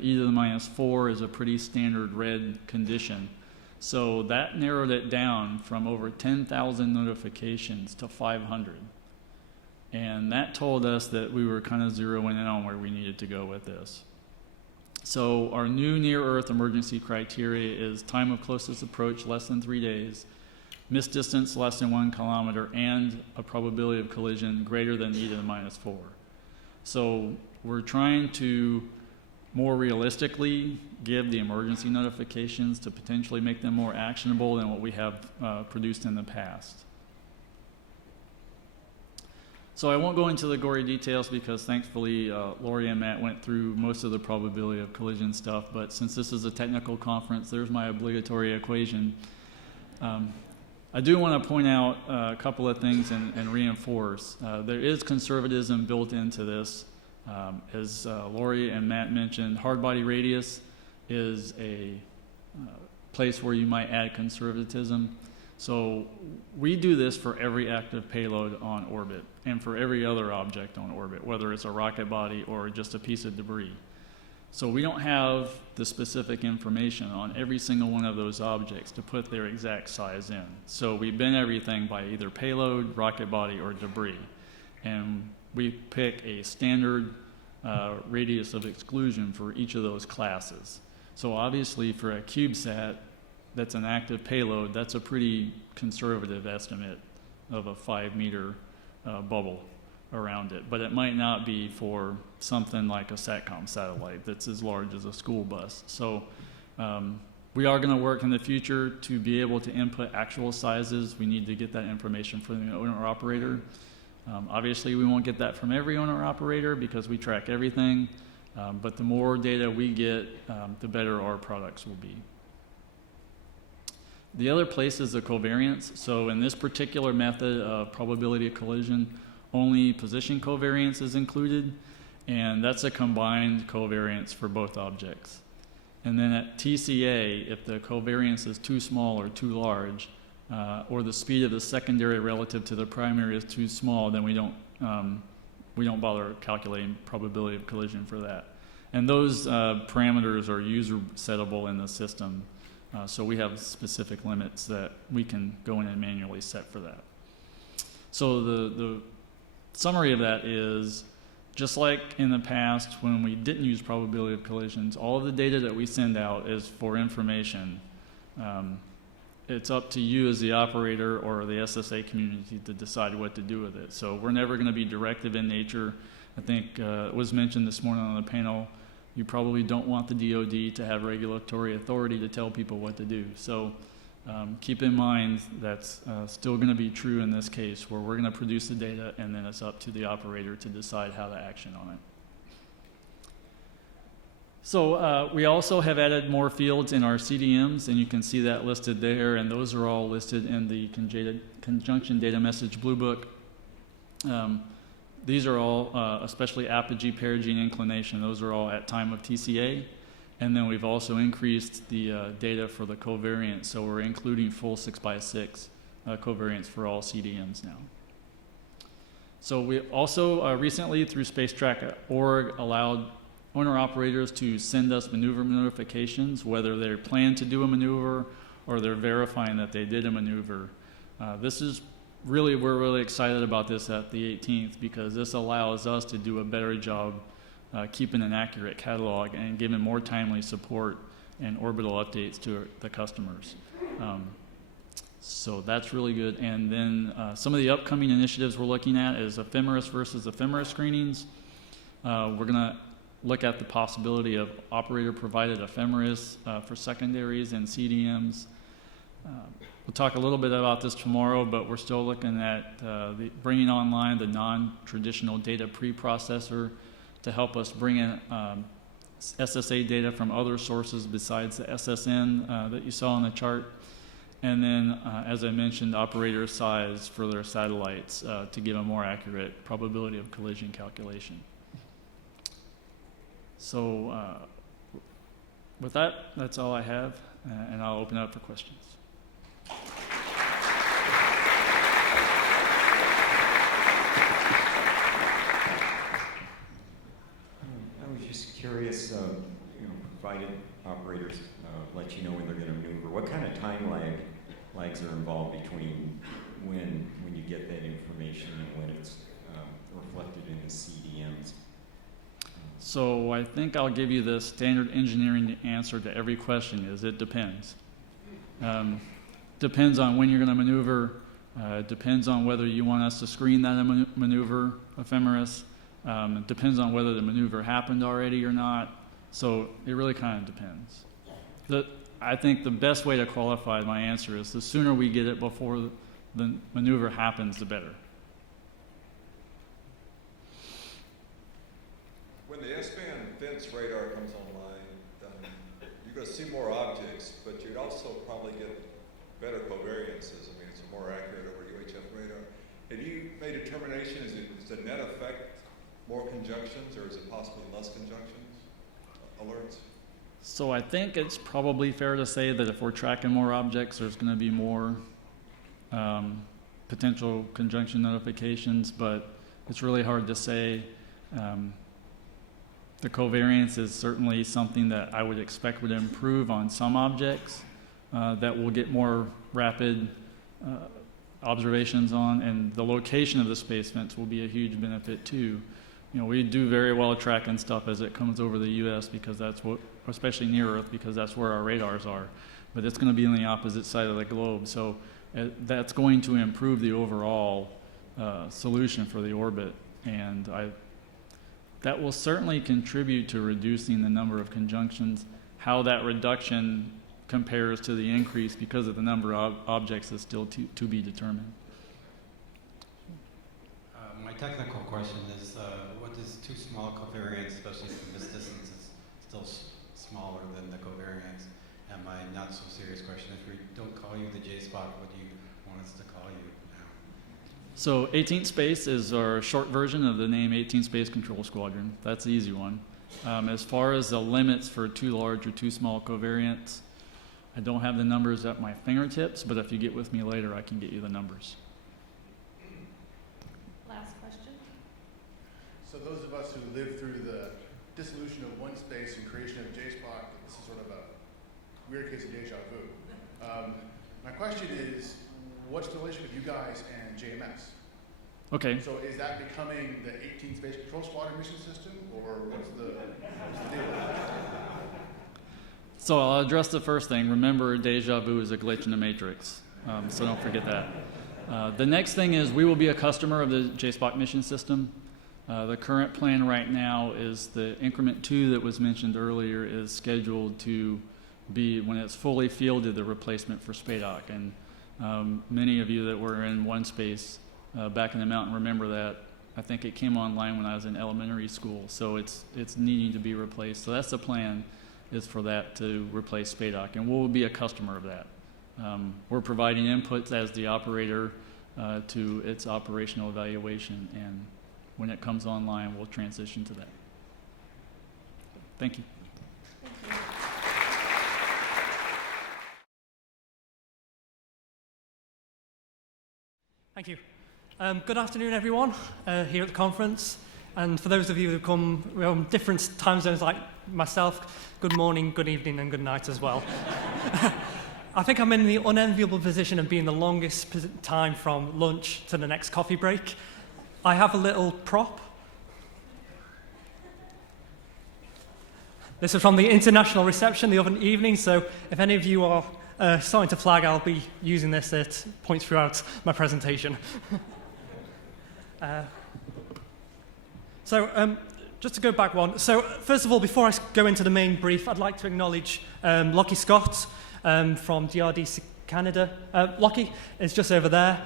e to the minus 4 is a pretty standard red condition. So that narrowed it down from over 10,000 notifications to 500. And that told us that we were kind of zeroing in on where we needed to go with this. So our new near-Earth emergency criteria is time of closest approach less than 3 days, missed distance less than 1 kilometer, and a probability of collision greater than e to the minus 4. So we're trying to more realistically give the emergency notifications to potentially make them more actionable than what we have produced in the past. So I won't go into the gory details because thankfully Laurie and Matt went through most of the probability of collision stuff, but since this is a technical conference, there's my obligatory equation. I do want to point out a couple of things and reinforce. There is conservatism built into this. As Laurie and Matt mentioned, hard body radius is a place where you might add conservatism. So we do this for every active payload on orbit and for every other object on orbit, whether it's a rocket body or just a piece of debris. So we don't have the specific information on every single one of those objects to put their exact size in. So we bin everything by either payload, rocket body, or debris. And we pick a standard radius of exclusion for each of those classes. So obviously for a CubeSat that's an active payload, that's a pretty conservative estimate of a 5-meter bubble around it. But it might not be for something like a SATCOM satellite that's as large as a school bus. So we are going to work in the future to be able to input actual sizes. We need to get that information from the owner-operator. Obviously, we won't get that from every owner-operator because we track everything, but the more data we get, the better our products will be. The other place is the covariance. So in this particular method of probability of collision, only position covariance is included, and that's a combined covariance for both objects. And then at TCA, if the covariance is too small or too large, or the speed of the secondary relative to the primary is too small, then we don't bother calculating probability of collision for that. And those parameters are user settable in the system. So we have specific limits that we can go in and manually set for that. So the summary of that is, just like in the past when we didn't use probability of collisions, all of the data that we send out is for information. It's up to you as the operator or the SSA community to decide what to do with it. So we're never going to be directive in nature. I think it was mentioned this morning on the panel, you probably don't want the DoD to have regulatory authority to tell people what to do. So keep in mind that's still going to be true in this case, where we're going to produce the data and then it's up to the operator to decide how to action on it. So we also have added more fields in our CDMs, and you can see that listed there, and those are all listed in the Conjunction Data Message Blue Book. These are all, especially apogee, perigee, and inclination, those are all at time of TCA. And then we've also increased the data for the covariance, so we're including full 6x6 covariance for all CDMs now. So we also recently, through spacetrack.org, allowed owner-operators to send us maneuver notifications, whether they plan to do a maneuver or they're verifying that they did a maneuver. This is really, we're really excited about this at the 18th because this allows us to do a better job keeping an accurate catalog and giving more timely support and orbital updates to the customers. So that's really good. And then some of the upcoming initiatives we're looking at is ephemeris versus ephemeris screenings. We're going to look at the possibility of operator-provided ephemeris for secondaries and CDMs. We'll talk a little bit about this tomorrow, but we're still looking at bringing online the non-traditional data preprocessor to help us bring in SSA data from other sources besides the SSN that you saw on the chart. And then, as I mentioned, operator size for their satellites to give a more accurate probability of collision calculation. So with that, that's all I have, and I'll open it up for questions. I was just curious, provided operators let you know when they're going to maneuver, what kind of time lags are involved between when you get that information and when it's reflected in the CDMs? So I think I'll give you the standard engineering answer to every question is it depends. Depends on when you're going to maneuver. Depends on whether you want us to screen that maneuver ephemeris. It depends on whether the maneuver happened already or not. So it really kind of depends. I think the best way to qualify my answer is the sooner we get it before the maneuver happens, the better. When the S-band fence radar comes online, you're going to see more objects, but you'd also probably get better covariances. I mean, it's more accurate over UHF radar. Have you made a determination, is the net effect more conjunctions, or is it possibly less conjunctions, alerts? So I think it's probably fair to say that if we're tracking more objects, there's going to be more potential conjunction notifications, but it's really hard to say. The covariance is certainly something that I would expect would improve on some objects that will get more rapid observations on, and the location of the space fence will be a huge benefit too. We do very well tracking stuff as it comes over the U.S. because that's what, especially near Earth, because that's where our radars are. But it's going to be on the opposite side of the globe, so that's going to improve the overall solution for the orbit, and that will certainly contribute to reducing the number of conjunctions. How that reduction compares to the increase because of the number of objects is still to be determined. My technical question is, what is too small covariance, especially from this distance, is still smaller than the covariance? And my not so serious question, if we don't call you the J-spot, what do you want us to call you now? So 18th Space is our short version of the name 18th Space Control Squadron. That's the easy one. As far as the limits for too large or too small covariance, I don't have the numbers at my fingertips, but if you get with me later, I can get you the numbers. Last question. So those of us who lived through the dissolution of one space and creation of JSPOC, this is sort of a weird case of deja vu. My question is, what's the relationship with you guys and JMS? Okay. So is that becoming the 18th Space Control Squadron mission system, or what's the deal? So I'll address the first thing. Remember, deja vu is a glitch in the matrix, so don't forget that. The next thing is we will be a customer of the JSPOC mission system. The current plan right now is the increment 2 that was mentioned earlier is scheduled to be, when it's fully fielded, the replacement for SPADOC. And many of you that were in one space back in the mountain remember that. I think it came online when I was in elementary school, so it's needing to be replaced. So that's the plan, is for that to replace SPADOC, and we'll be a customer of that. We're providing inputs as the operator to its operational evaluation, and when it comes online, we'll transition to that. Thank you. Thank you. Good afternoon, everyone, here at the conference. And for those of you who come from different time zones like myself, good morning, good evening, and good night as well. I think I'm in the unenviable position of being the longest time from lunch to the next coffee break. I have a little prop. This is from the international reception the other evening, so if any of you are starting to flag, I'll be using this at points throughout my presentation. Just to go back one. So first of all, before I go into the main brief, I'd like to acknowledge Lockie Scott from DRD Canada. Lockie is just over there.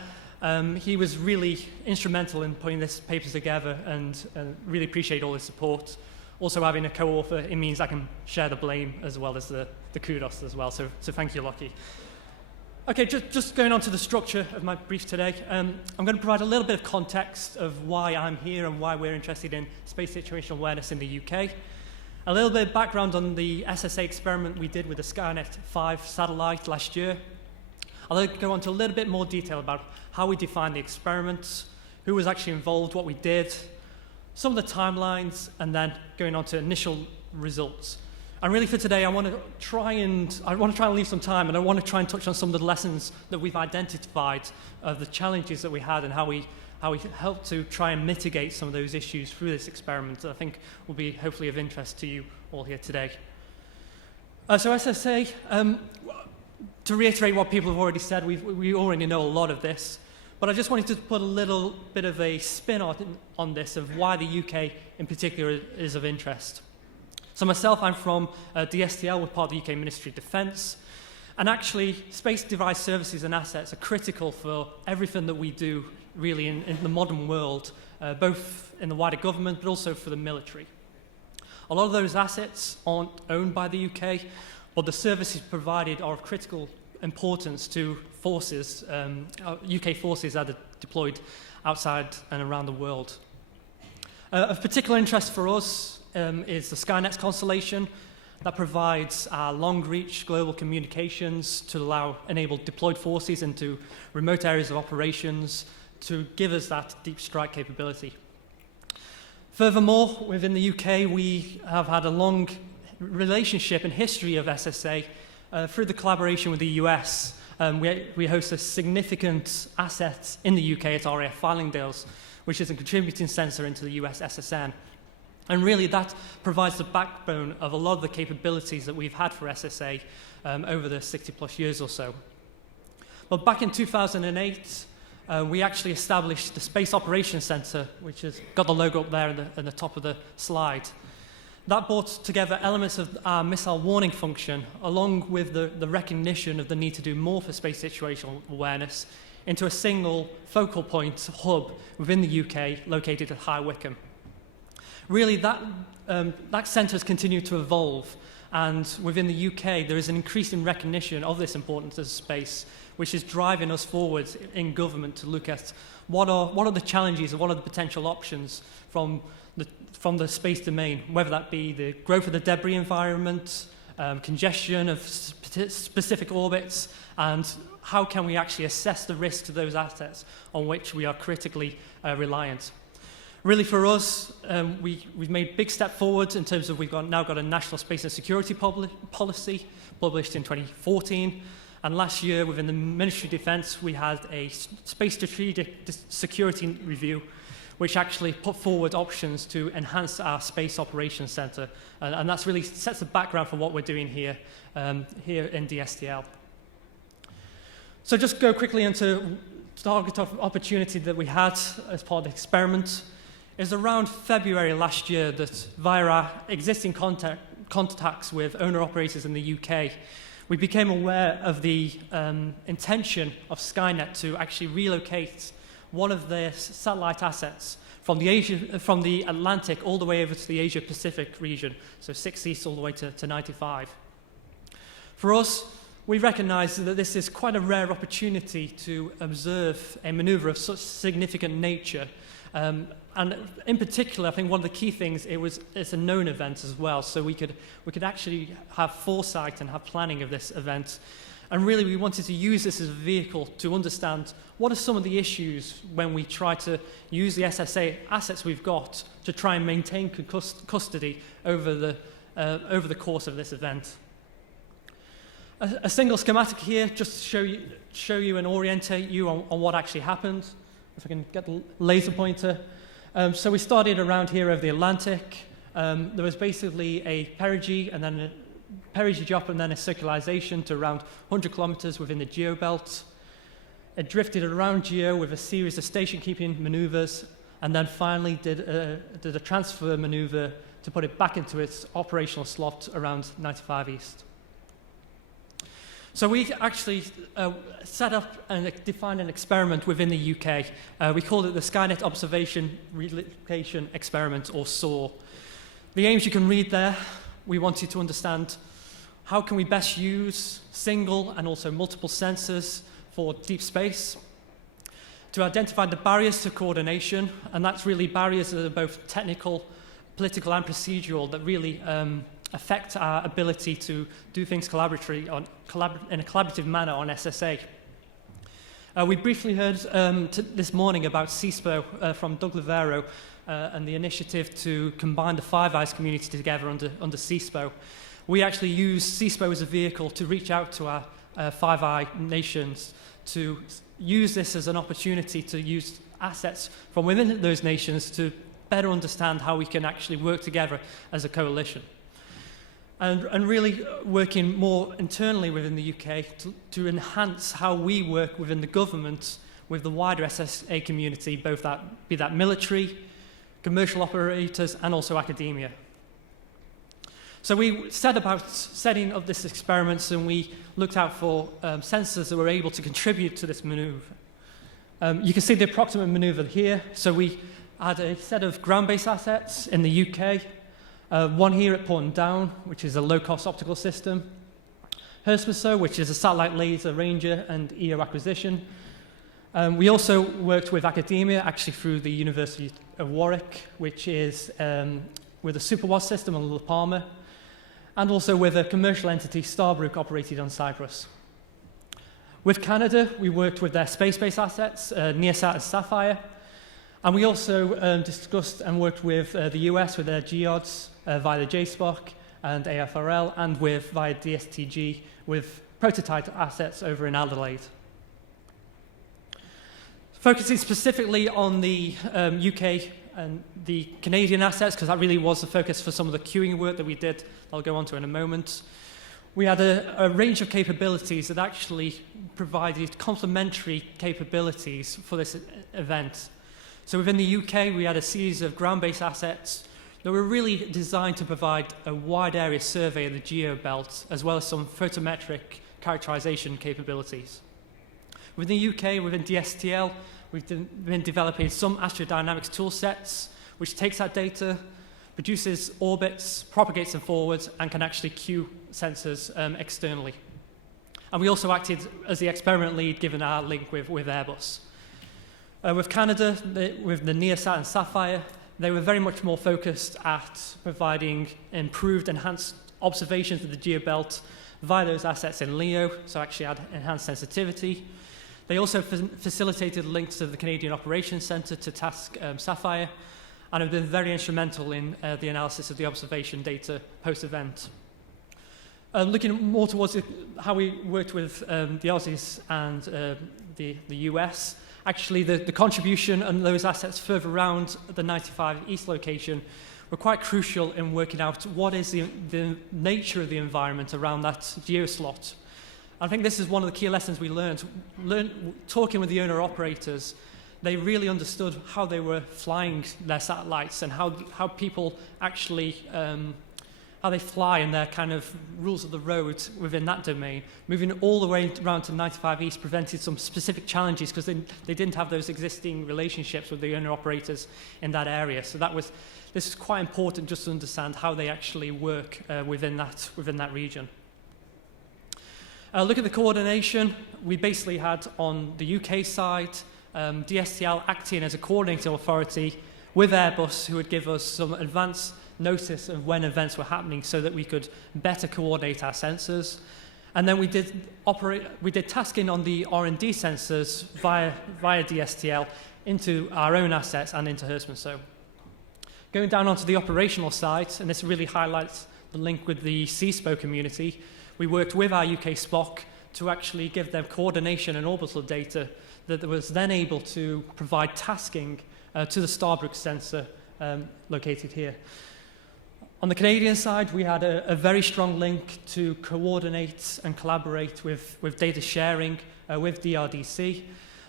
He was really instrumental in putting this paper together, and really appreciate all his support. Also, having a co-author, it means I can share the blame as well as the kudos as well. So thank you, Lockie. Okay, just going on to the structure of my brief today, I'm going to provide a little bit of context of why I'm here and why we're interested in space situational awareness in the UK. A little bit of background on the SSA experiment we did with the Skynet 5 satellite last year. I'll go on to a little bit more detail about how we defined the experiment, who was actually involved, what we did, some of the timelines, and then going on to initial results. And really for today, I want to try and leave some time, and I want to try and touch on some of the lessons that we've identified of the challenges that we had and how we helped to try and mitigate some of those issues through this experiment that I think will be hopefully of interest to you all here today. So SSA, to reiterate what people have already said, we already know a lot of this, but I just wanted to put a little bit of a spin on this of why the UK in particular is of interest. So myself, I'm from DSTL, we're part of the UK Ministry of Defence, and actually space device services and assets are critical for everything that we do really in the modern world, both in the wider government but also for the military. A lot of those assets aren't owned by the UK, but the services provided are of critical importance to forces, UK forces that are deployed outside and around the world. Of particular interest for us is the Skynet constellation that provides long-reach global communications to enable deployed forces into remote areas of operations to give us that deep strike capability. Furthermore, within the UK, we have had a long relationship and history of SSA through the collaboration with the US. We host a significant asset in the UK at RAF Fylingdales, which is a contributing sensor into the US SSN. And really that provides the backbone of a lot of the capabilities that we've had for SSA over the 60 plus years or so. But back in 2008, we actually established the Space Operations Center, which has got the logo up there in the top of the slide. That brought together elements of our missile warning function, along with the recognition of the need to do more for space situational awareness, into a single focal point hub within the UK located at High Wycombe. Really, that centre has continued to evolve, and within the UK, there is an increasing recognition of this importance of space, which is driving us forward in government to look at what are the challenges and what are the potential options from the space domain, whether that be the growth of the debris environment, congestion of specific orbits, and how can we actually assess the risk to those assets on which we are critically reliant. Really for us, we've made a big step forward in terms of we've now got a national space and security policy published in 2014. And last year within the Ministry of Defence, we had a space strategic security review, which actually put forward options to enhance our Space Operations Centre. And that's really sets the background for what we're doing here, here in DSTL. So just go quickly into target of opportunity that we had as part of the experiment. It was around February last year that, via our existing contacts with owner-operators in the UK, we became aware of the intention of Skynet to actually relocate one of their satellite assets from the Atlantic all the way over to the Asia-Pacific region, so 6 east all the way to 95. For us, we recognise that this is quite a rare opportunity to observe a manoeuvre of such significant nature. And in particular, I think one of the key things, it's a known event as well, so we could actually have foresight and have planning of this event. And really, we wanted to use this as a vehicle to understand what are some of the issues when we try to use the SSA assets we've got to try and maintain custody over the course of this event. A single schematic here, just to show you and orientate you on what actually happened. If I can get the laser pointer. So we started around here over the Atlantic. There was basically a perigee and then a perigee drop and then a circularization to around 100 kilometers within the geobelt. It drifted around geo with a series of station-keeping maneuvers, and then finally did a transfer maneuver to put it back into its operational slot around 95 east. So we actually set up and defined an experiment within the UK. We called it the Skynet Observation Relocation Experiment, or SOAR. The aims you can read there, we wanted to understand how can we best use single and also multiple sensors for deep space, to identify the barriers to coordination, and that's really barriers that are both technical, political and procedural that really affect our ability to do things in a collaborative manner on SSA. We briefly heard this morning about CISPO from Doug Lavero and the initiative to combine the Five Eyes community together under CISPO. We actually use CISPO as a vehicle to reach out to our Five Eye nations to use this as an opportunity to use assets from within those nations to better understand how we can actually work together as a coalition. And really working more internally within the UK to enhance how we work within the government with the wider SSA community, both be that military, commercial operators, and also academia. So we set about setting up this experiment, and we looked out for sensors that were able to contribute to this maneuver. You can see the approximate maneuver here. So we had a set of ground-based assets in the UK, one here at Porton Down, which is a low-cost optical system, Hersmaso, which is a satellite laser ranger and EO acquisition. We also worked with academia, actually through the University of Warwick, which is with a SuperWAS system on La Palma, and also with a commercial entity, Starbrook, operated on Cyprus. With Canada, we worked with their space-based assets, Neosat and Sapphire, and we also discussed and worked with the US with their GEODs via the JSPOC and AFRL, and via DSTG with prototype assets over in Adelaide. Focusing specifically on the UK and the Canadian assets, because that really was the focus for some of the queuing work that we did, I'll go on to in a moment. We had a range of capabilities that actually provided complementary capabilities for this event. So within the UK, we had a series of ground-based assets that were really designed to provide a wide area survey of the geobelt, as well as some photometric characterization capabilities. Within the UK, within DSTL, we've been developing some astrodynamics tool sets, which takes that data, produces orbits, propagates them forwards, and can actually queue sensors externally. And we also acted as the experiment lead, given our link with Airbus. With Canada, with the Neosat and Sapphire, they were very much more focused at providing improved, enhanced observations of the geobelt via those assets in LEO, so actually had enhanced sensitivity. They also facilitated links to the Canadian Operations Centre to task Sapphire, and have been very instrumental in the analysis of the observation data post-event. Looking more towards how we worked with the Aussies and the US, actually the contribution and those assets further around the 95 East location were quite crucial in working out what is the nature of the environment around that geoslot. I think this is one of the key lessons we learned talking with the owner-operators. they really understood how they were flying their satellites and how people actually, how they fly and their kind of rules of the road within that domain. Moving all the way around to 95 East prevented some specific challenges because they didn't have those existing relationships with the owner-operators in that area. So this is quite important just to understand how they actually work within that region. Look at the coordination. We basically had on the UK side, DSTL acting as a coordinating authority with Airbus, who would give us some advance notice of when events were happening so that we could better coordinate our sensors. And then we did tasking on the R&D sensors via DSTL into our own assets and into Hirschman. So going down onto the operational side, and this really highlights the link with the CSPO community, we worked with our UK SPOC to actually give them coordination and orbital data that was then able to provide tasking to the Starbrook sensor located here. On the Canadian side, we had a very strong link to coordinate and collaborate with data sharing with DRDC.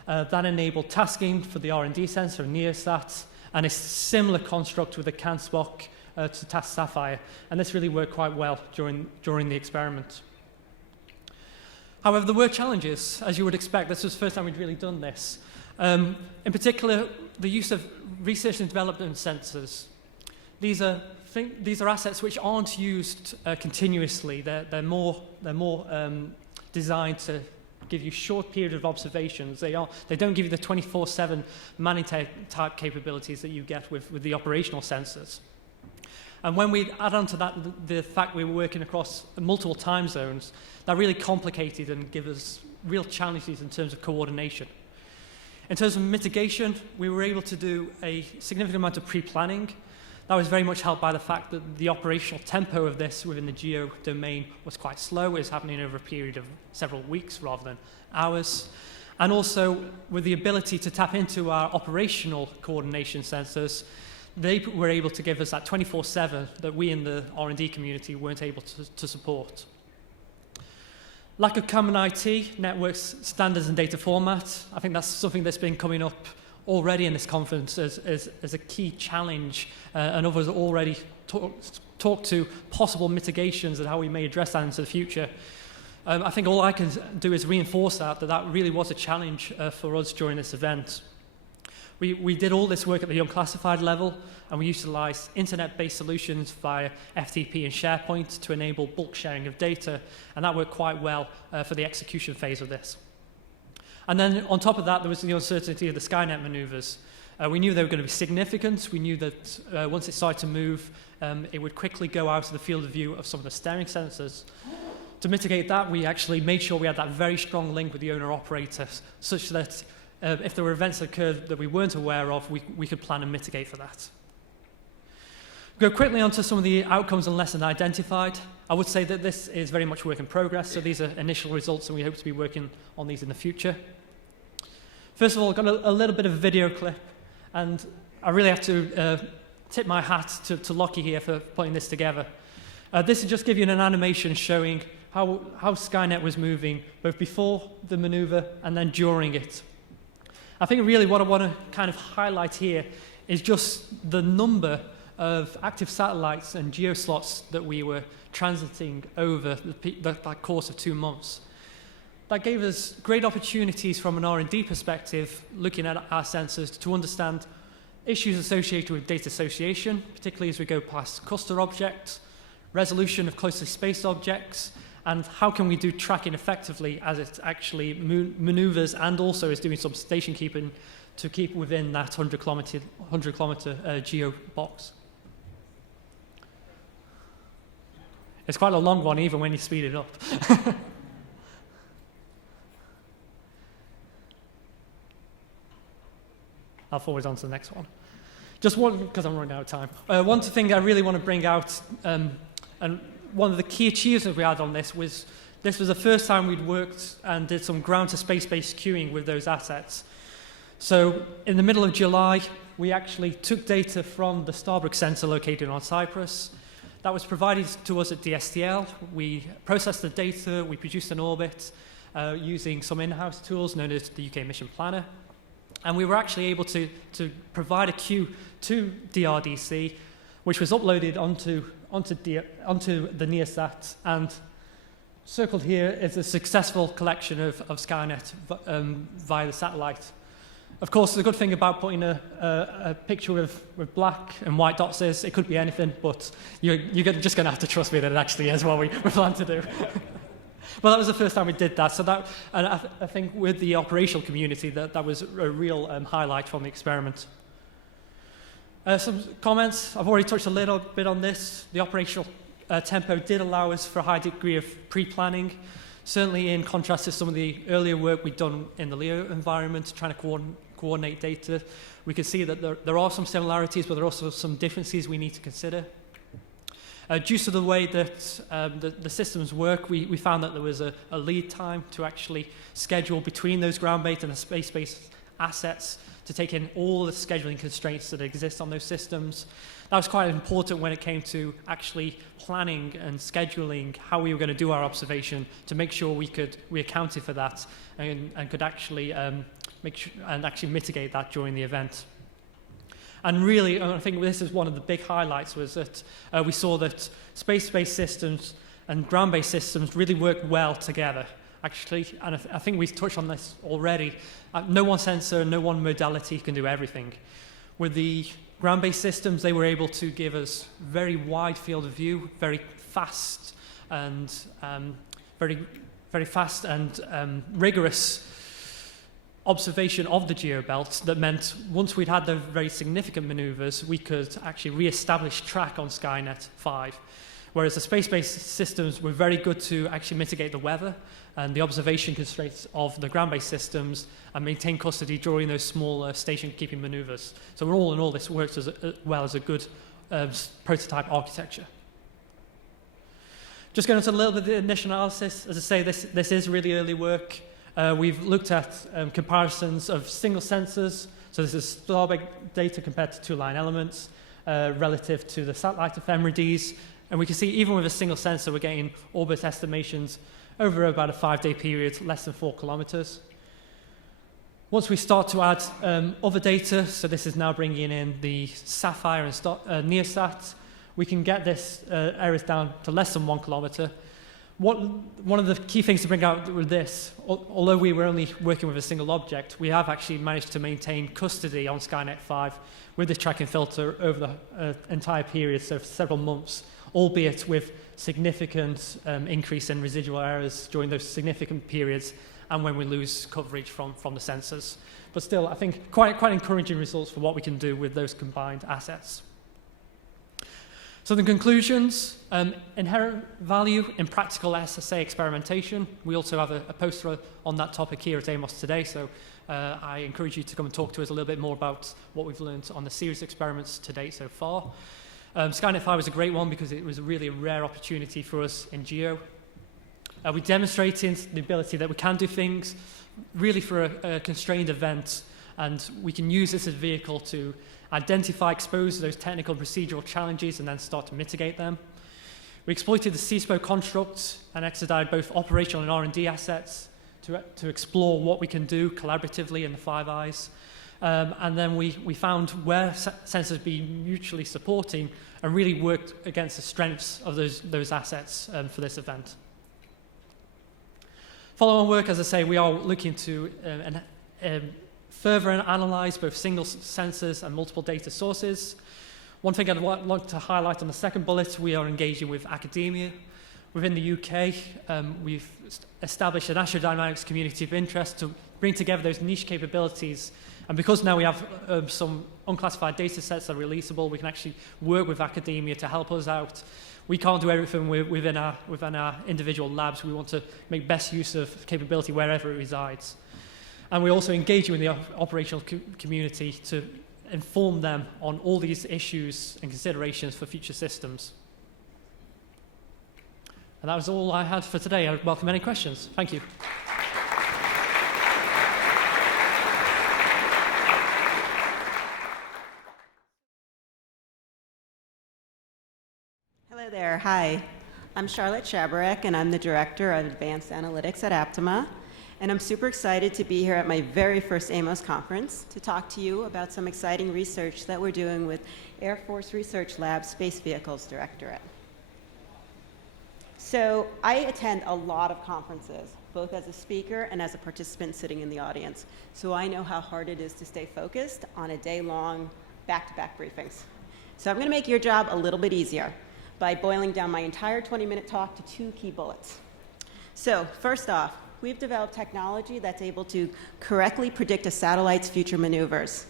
That enabled tasking for the R&D sensor and NEOSAT, and a similar construct with the CAN-SPOC to task Sapphire. And this really worked quite well during the experiment. However, there were challenges, as you would expect. This was the first time we'd really done this. In particular, the use of research and development sensors. These are assets which aren't used continuously. They're more designed to give you short period of observations. They don't give you the 24/7 manning type capabilities that you get with the operational sensors. And when we add on to that the fact we were working across multiple time zones, that really complicated and gave us real challenges in terms of coordination. In terms of mitigation, we were able to do a significant amount of pre-planning. That was very much helped by the fact that the operational tempo of this within the geo domain was quite slow. It was happening over a period of several weeks rather than hours. And also with the ability to tap into our operational coordination sensors, they were able to give us that 24/7 that we in the R&D community weren't able to support. Lack of common IT, networks, standards and data format. I think that's something that's been coming up already in this conference as a key challenge, and others already talked to possible mitigations and how we may address that into the future. I think all I can do is reinforce that really was a challenge for us during this event. We did all this work at the unclassified level, and we utilized internet-based solutions via FTP and SharePoint to enable bulk sharing of data, and that worked quite well for the execution phase of this. And then on top of that, there was the uncertainty of the Skynet maneuvers. We knew they were going to be significant. We knew that once it started to move, it would quickly go out of the field of view of some of the steering sensors. To mitigate that, we actually made sure we had that very strong link with the owner-operator, such that if there were events that occurred that we weren't aware of, we could plan and mitigate for that. Go quickly on to some of the outcomes and lessons identified. I would say that this is very much work in progress, so these are initial results and we hope to be working on these in the future. First of all, I've got a little bit of a video clip, and I really have to tip my hat to Lockie here for putting this together. This will just give you an animation showing how Skynet was moving both before the maneuver and then during it. I think really what I want to kind of highlight here is just the number of active satellites and geoslots that we were transiting over that course of 2 months. That gave us great opportunities from an R&D perspective, looking at our sensors to understand issues associated with data association, particularly as we go past cluster objects, resolution of closely spaced objects, and how can we do tracking effectively as it actually maneuvers and also is doing some station keeping to keep within that 100 kilometer geo box. It's quite a long one even when you speed it up. I'll forward on to the next one. Just one, because I'm running out of time. One thing I really want to bring out, and one of the key achievements we had on this was the first time we'd worked and did some ground to space-based queuing with those assets. So in the middle of July, we actually took data from the Starbrook sensor located on Cyprus. That was provided to us at DSTL. We processed the data, we produced an orbit using some in-house tools known as the UK Mission Planner. And we were actually able to provide a queue to DRDC, which was uploaded onto the Neosat, and circled here is a successful collection of Skynet via the satellite. Of course, the good thing about putting a picture with black and white dots is it could be anything, but you're just going to have to trust me that it actually is what we plan to do. Well, that was the first time we did that. So that, and I think with the operational community, that was a real highlight from the experiment. Some comments. I've already touched a little bit on this. The operational tempo did allow us for a high degree of pre-planning, certainly in contrast to some of the earlier work we'd done in the LEO environment, trying to coordinate data. We can see that there are some similarities, but there are also some differences we need to consider. Due to the way that the systems work, we found that there was a lead time to actually schedule between those ground-based and the space-based assets to take in all the scheduling constraints that exist on those systems. That was quite important when it came to actually planning and scheduling how we were going to do our observation to make sure we accounted for that and could actually mitigate that during the event. And really, I think this is one of the big highlights, was that we saw that space-based systems and ground-based systems really work well together, actually. And I think we've touched on this already. No one sensor, no one modality can do everything. With the ground-based systems, they were able to give us very wide field of view, very fast and rigorous observation of the geobelt that meant once we'd had the very significant maneuvers, we could actually re-establish track on Skynet 5. Whereas the space-based systems were very good to actually mitigate the weather and the observation constraints of the ground-based systems and maintain custody during those smaller station-keeping maneuvers. So all in all, this works as well as a good prototype architecture. Just going into a little bit of the initial analysis. As I say, this is really early work. We've looked at comparisons of single sensors. So this is starbase data compared to two-line elements relative to the satellite ephemerides. And we can see even with a single sensor, we're getting orbit estimations over about a 5-day period, less than 4 kilometers. Once we start to add other data, so this is now bringing in the Sapphire and Neosat, we can get this areas down to less than 1 kilometer. One of the key things to bring out with this, although we were only working with a single object, we have actually managed to maintain custody on Skynet 5 with this tracking filter over the entire period, so for several months, albeit with significant increase in residual errors during those significant periods and when we lose coverage from the sensors. But still, I think quite encouraging results for what we can do with those combined assets. So the conclusions, inherent value in practical SSA experimentation. We also have a poster on that topic here at AMOS today, so I encourage you to come and talk to us a little bit more about what we've learned on the series experiments to date so far. Skynet 5 was a great one because it was really a rare opportunity for us in GEO. We demonstrated the ability that we can do things really for a constrained event, and we can use this as a vehicle to identify, expose those technical and procedural challenges and then start to mitigate them. We exploited the CSPO construct and expedited both operational and R&D assets to explore what we can do collaboratively in the Five Eyes. And then we found where sensors be mutually supporting and really worked against the strengths of those assets for this event. Follow-on work, as I say, we are looking to further analyze both single sensors and multiple data sources. One thing I'd like to highlight on the second bullet, we are engaging with academia. Within the UK, we've established an astrodynamics community of interest to bring together those niche capabilities. And because now we have some unclassified data sets that are releasable, we can actually work with academia to help us out. We can't do everything within our individual labs. We want to make best use of capability wherever it resides. And we're also engaging with the operational community to inform them on all these issues and considerations for future systems. And that was all I had for today. I welcome any questions. Thank you. Hello there. Hi. I'm Charlotte Shabarek, and I'm the Director of Advanced Analytics at Aptima. and I'm super excited to be here at my very first AMOS conference to talk to you about some exciting research that we're doing with Air Force Research Lab Space Vehicles Directorate. So I attend a lot of conferences, both as a speaker and as a participant sitting in the audience. So I know how hard it is to stay focused on a day-long back-to-back briefings. So I'm going to make your job a little bit easier by boiling down my entire 20-minute talk to 2 key bullets. So first off, we've developed technology that's able to correctly predict a satellite's future maneuvers.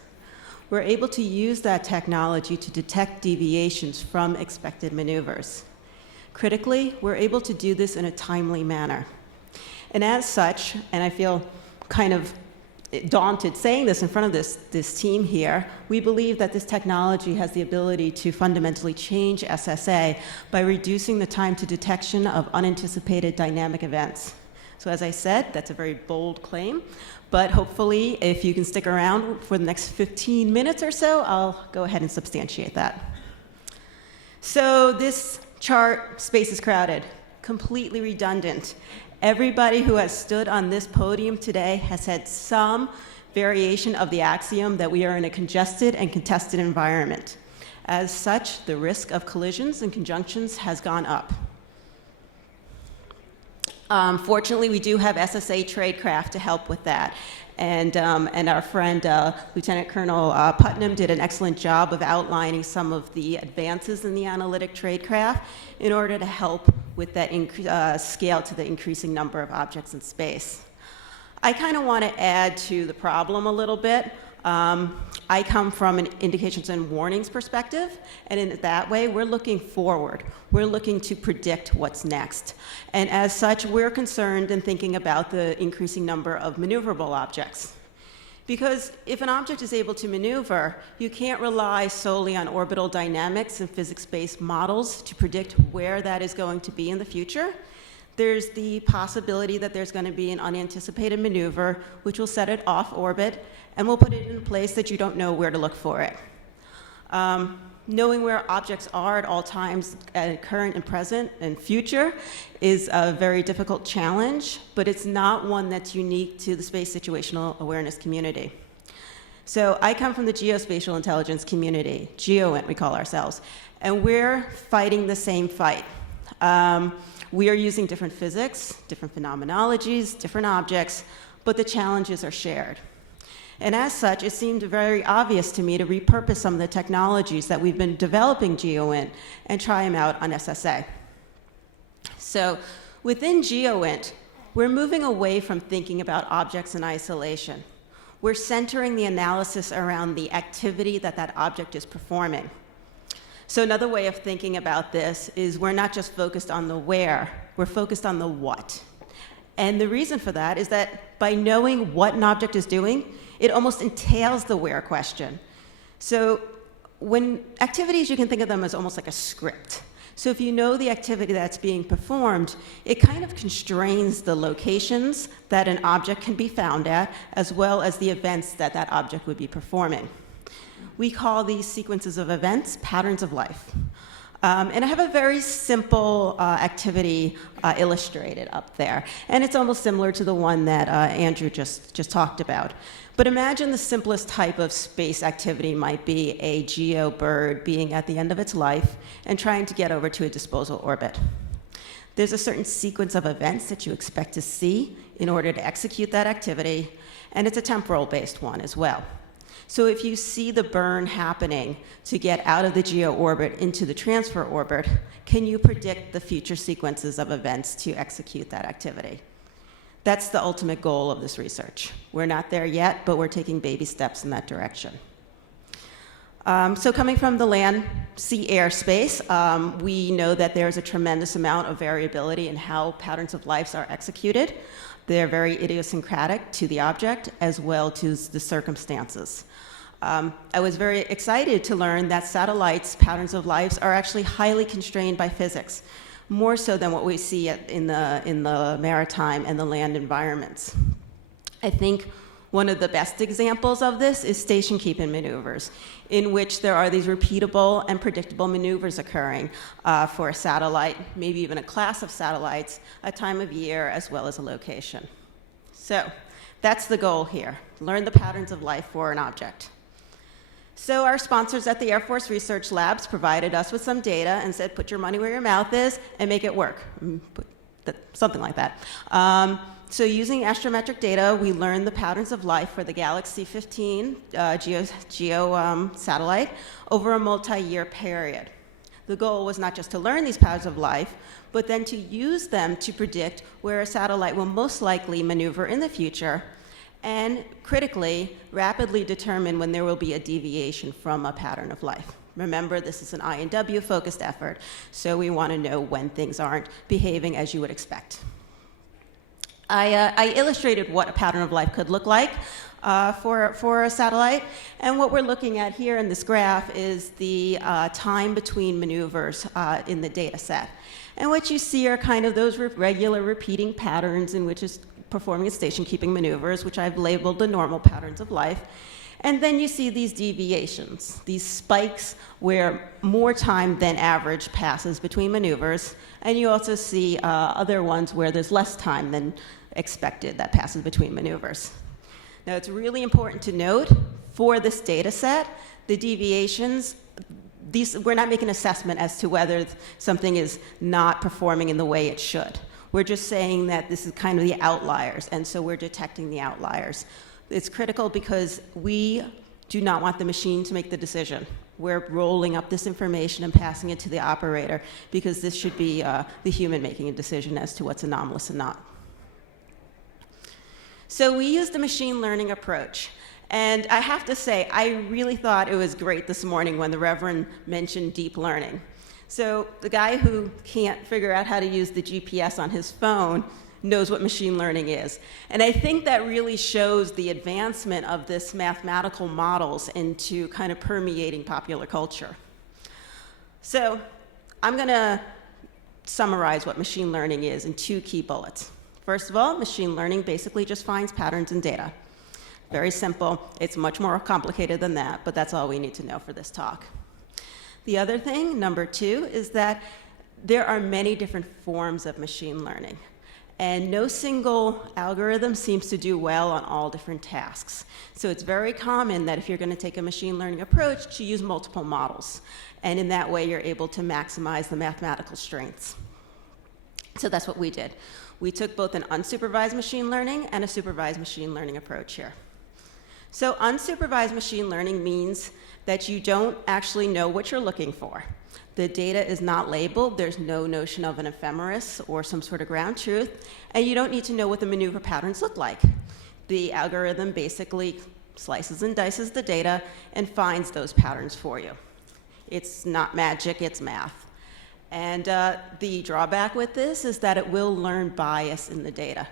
We're able to use that technology to detect deviations from expected maneuvers. Critically, we're able to do this in a timely manner. And as such, and I feel kind of daunted saying this in front of this team here, we believe that this technology has the ability to fundamentally change SSA by reducing the time to detection of unanticipated dynamic events. So as I said, that's a very bold claim, but hopefully if you can stick around for the next 15 minutes or so, I'll go ahead and substantiate that. So this chart, space is crowded, completely redundant. Everybody who has stood on this podium today has had some variation of the axiom that we are in a congested and contested environment. As such, the risk of collisions and conjunctions has gone up. Fortunately, we do have SSA tradecraft to help with that. And our friend, Lieutenant Colonel Putnam, did an excellent job of outlining some of the advances in the analytic tradecraft in order to help with that scale to the increasing number of objects in space. I kind of want to add to the problem a little bit. I come from an indications and warnings perspective, and in that way, we're looking forward. We're looking to predict what's next. And as such, we're concerned in thinking about the increasing number of maneuverable objects. Because if an object is able to maneuver, you can't rely solely on orbital dynamics and physics-based models to predict where that is going to be in the future. There's the possibility that there's going to be an unanticipated maneuver, which will set it off orbit, and we'll put it in a place that you don't know where to look for it. Knowing where objects are at all times, current and present and future, is a very difficult challenge, but it's not one that's unique to the space situational awareness community. So I come from the geospatial intelligence community, GeoInt we call ourselves, and we're fighting the same fight. We are using different physics, different phenomenologies, different objects, but the challenges are shared. And as such, it seemed very obvious to me to repurpose some of the technologies that we've been developing GeoInt and try them out on SSA. So within GeoInt, we're moving away from thinking about objects in isolation. We're centering the analysis around the activity that that object is performing. So another way of thinking about this is we're not just focused on the where, we're focused on the what. And the reason for that is that by knowing what an object is doing, it almost entails the where question. So when activities, you can think of them as almost like a script. So if you know the activity that's being performed, it kind of constrains the locations that an object can be found at, as well as the events that that object would be performing. We call these sequences of events patterns of life. And I have a very simple activity illustrated up there. And it's almost similar to the one that Andrew just talked about. But imagine the simplest type of space activity might be a geo bird being at the end of its life and trying to get over to a disposal orbit. There's a certain sequence of events that you expect to see in order to execute that activity, and it's a temporal-based one as well. So if you see the burn happening to get out of the geo orbit into the transfer orbit, can you predict the future sequences of events to execute that activity? That's the ultimate goal of this research. We're not there yet, but we're taking baby steps in that direction. So coming from the land, sea, air space, we know that there's a tremendous amount of variability in how patterns of life are executed. They're very idiosyncratic to the object as well to the circumstances. I was very excited to learn that satellites' patterns of lives are actually highly constrained by physics, more so than what we see in the maritime and the land environments. I think one of the best examples of this is station keeping maneuvers, in which there are these repeatable and predictable maneuvers occurring for a satellite, maybe even a class of satellites, a time of year, as well as a location. So that's the goal here, learn the patterns of life for an object. So our sponsors at the Air Force Research Labs provided us with some data and said, put your money where your mouth is and make it work. Something like that. So using astrometric data, we learned the patterns of life for the Galaxy 15 geo satellite over a multi-year period. The goal was not just to learn these patterns of life, but then to use them to predict where a satellite will most likely maneuver in the future, and critically, rapidly determine when there will be a deviation from a pattern of life. Remember, this is an I&W focused effort, so we want to know when things aren't behaving as you would expect. I illustrated what a pattern of life could look like for a satellite, and what we're looking at here in this graph is the time between maneuvers in the data set. And what you see are kind of those regular repeating patterns in which it's performing its station-keeping maneuvers, which I've labeled the normal patterns of life. And then you see these deviations, these spikes where more time than average passes between maneuvers. And you also see other ones where there's less time than expected that passes between maneuvers. Now, it's really important to note for this data set, the deviations, we're not making an assessment as to whether something is not performing in the way it should. We're just saying that this is kind of the outliers, and so we're detecting the outliers. It's critical because we do not want the machine to make the decision. We're rolling up this information and passing it to the operator because this should be the human making a decision as to what's anomalous and not. So we used a machine learning approach. And I have to say, I really thought it was great this morning when the Reverend mentioned deep learning. So the guy who can't figure out how to use the GPS on his phone knows what machine learning is. And I think that really shows the advancement of this mathematical models into kind of permeating popular culture. So I'm going to summarize what machine learning is in 2 key bullets. First of all, machine learning basically just finds patterns in data. Very simple. It's much more complicated than that, but that's all we need to know for this talk. The other thing, number 2, is that there are many different forms of machine learning. And no single algorithm seems to do well on all different tasks. So it's very common that if you're going to take a machine learning approach, to use multiple models. And in that way, you're able to maximize the mathematical strengths. So that's what we did. We took both an unsupervised machine learning and a supervised machine learning approach here. So unsupervised machine learning means that you don't actually know what you're looking for. The data is not labeled. There's no notion of an ephemeris or some sort of ground truth. And you don't need to know what the maneuver patterns look like. The algorithm basically slices and dices the data and finds those patterns for you. It's not magic, it's math. And the drawback with this is that it will learn bias in the data.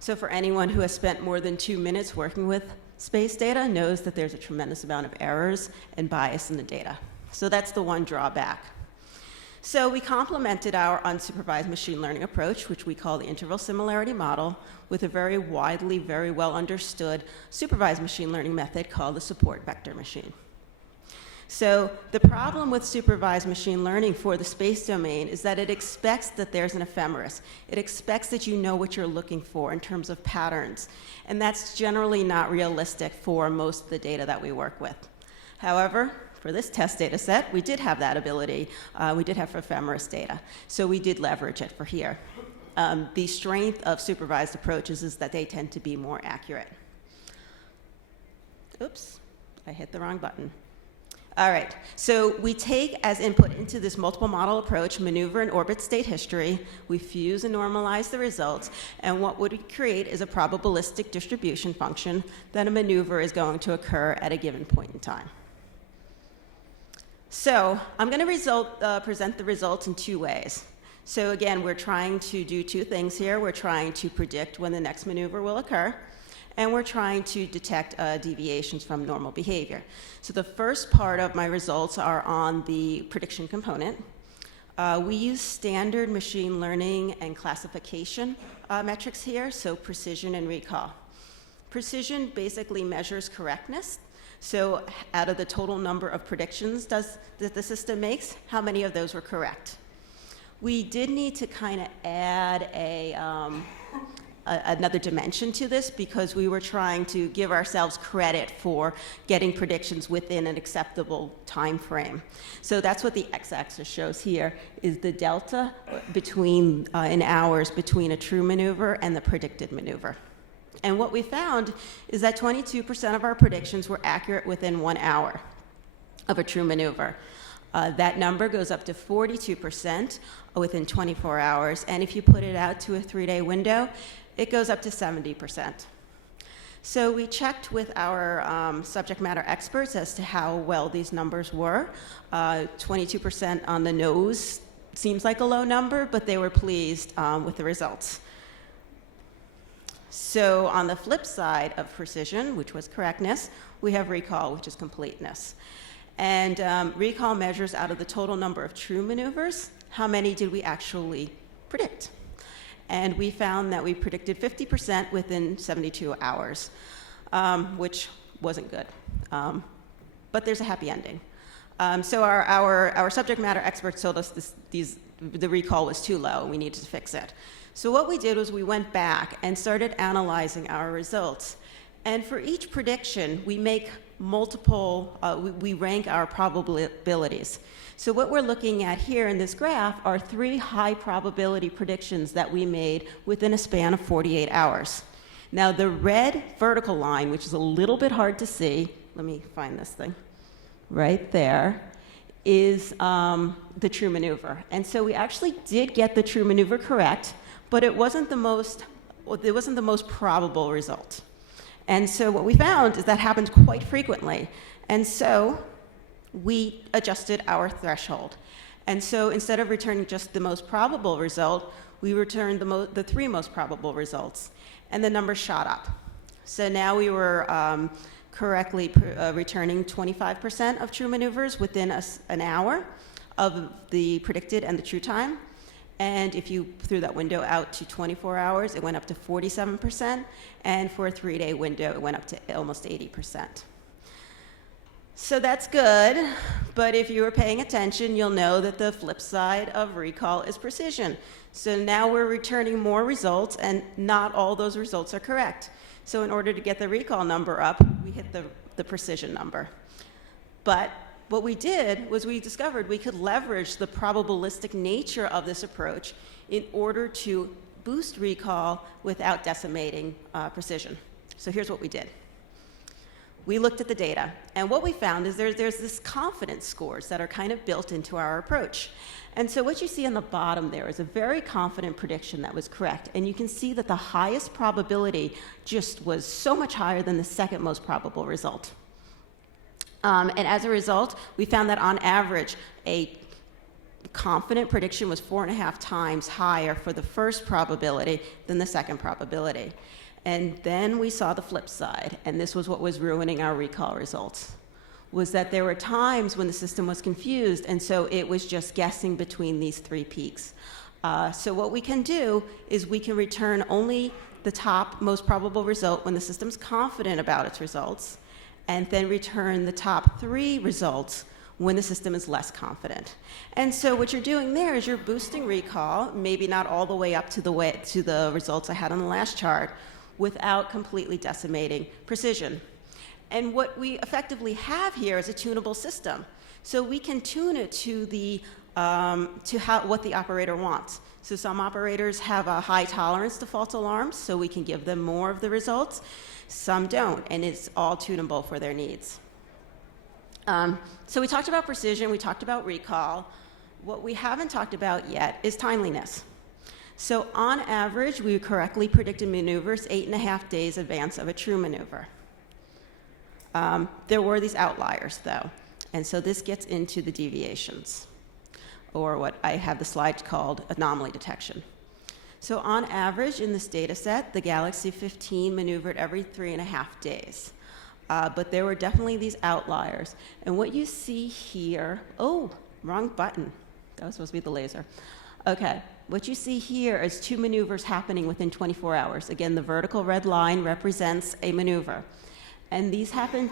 So for anyone who has spent more than 2 minutes working with space data knows that there's a tremendous amount of errors and bias in the data. So that's the one drawback. So we complemented our unsupervised machine learning approach, which we call the interval similarity model, with a very widely, very well understood supervised machine learning method called the support vector machine. So the problem with supervised machine learning for the space domain is that it expects that there's an ephemeris. It expects that you know what you're looking for in terms of patterns. And that's generally not realistic for most of the data that we work with. However, for this test data set, we did have that ability. We did have ephemeris data. So we did leverage it for here. The strength of supervised approaches is that they tend to be more accurate. Oops, I hit the wrong button. All right, so we take as input into this multiple model approach maneuver and orbit state history. We fuse and normalize the results, and what would we create is a probabilistic distribution function that a maneuver is going to occur at a given point in time. So I'm going to present the results in 2 ways. So again, we're trying to do 2 things here. We're trying to predict when the next maneuver will occur, and we're trying to detect deviations from normal behavior. So the first part of my results are on the prediction component. We use standard machine learning and classification metrics here, so precision and recall. Precision basically measures correctness. So out of the total number of predictions that the system makes, how many of those were correct? We did need to kind of add another dimension to this because we were trying to give ourselves credit for getting predictions within an acceptable time frame. So that's what the x-axis shows here, is the delta between, in hours between a true maneuver and the predicted maneuver. And what we found is that 22% of our predictions were accurate within 1 hour of a true maneuver. That number goes up to 42% within 24 hours, and if you put it out to a 3-day window, it goes up to 70%. So we checked with our subject matter experts as to how well these numbers were. 22% on the nose seems like a low number, but they were pleased with the results. So on the flip side of precision, which was correctness, we have recall, which is completeness. And recall measures out of the total number of true maneuvers, how many did we actually predict? And we found that we predicted 50% within 72 hours, which wasn't good. But there's a happy ending. So our subject matter experts told us the recall was too low. We needed to fix it. So what we did was we went back and started analyzing our results. And for each prediction, we make multiple, we rank our probabilities. So what we're looking at here in this graph are 3 high probability predictions that we made within a span of 48 hours. Now the red vertical line, which is a little bit hard to see, let me find this thing, right there, is the true maneuver. And so we actually did get the true maneuver correct, but it wasn't the most probable result. And so what we found is that happened quite frequently. And so we adjusted our threshold. And so instead of returning just the most probable result, we returned the 3 most probable results. And the numbers shot up. So now we were correctly returning 25% of true maneuvers within an hour of the predicted and the true time. And if you threw that window out to 24 hours, it went up to 47%. And for a 3-day window, it went up to almost 80%. So that's good, but if you were paying attention, you'll know that the flip side of recall is precision. So now we're returning more results, and not all those results are correct. So in order to get the recall number up, we hit the precision number. But what we did was we discovered we could leverage the probabilistic nature of this approach in order to boost recall without decimating precision. So here's what we did. We looked at the data, and what we found is there's this confidence scores that are kind of built into our approach. And so what you see on the bottom there is a very confident prediction that was correct, and you can see that the highest probability just was so much higher than the second most probable result. And as a result, we found that on average, a confident prediction was 4.5 times higher for the first probability than the second probability. And then we saw the flip side, and this was what was ruining our recall results, was that there were times when the system was confused, and so it was just guessing between these 3 peaks. So what we can do is we can return only the top most probable result when the system's confident about its results, and then return the top 3 results when the system is less confident. And so what you're doing there is you're boosting recall, maybe not all the way up to the results I had on the last chart, without completely decimating precision. And what we effectively have here is a tunable system. So we can tune it to what the operator wants. So some operators have a high tolerance to false alarms, so we can give them more of the results. Some don't, and it's all tunable for their needs. So we talked about precision, we talked about recall. What we haven't talked about yet is timeliness. So on average, we correctly predicted maneuvers 8.5 days advance of a true maneuver. There were these outliers, though, and so this gets into the deviations, or what I have the slide called anomaly detection. So on average, in this data set, the Galaxy 15 maneuvered every 3.5 days. But there were definitely these outliers. And what you see here, oh, wrong button. That was supposed to be the laser. Okay, what you see here is 2 maneuvers happening within 24 hours. Again, the vertical red line represents a maneuver. And these happened,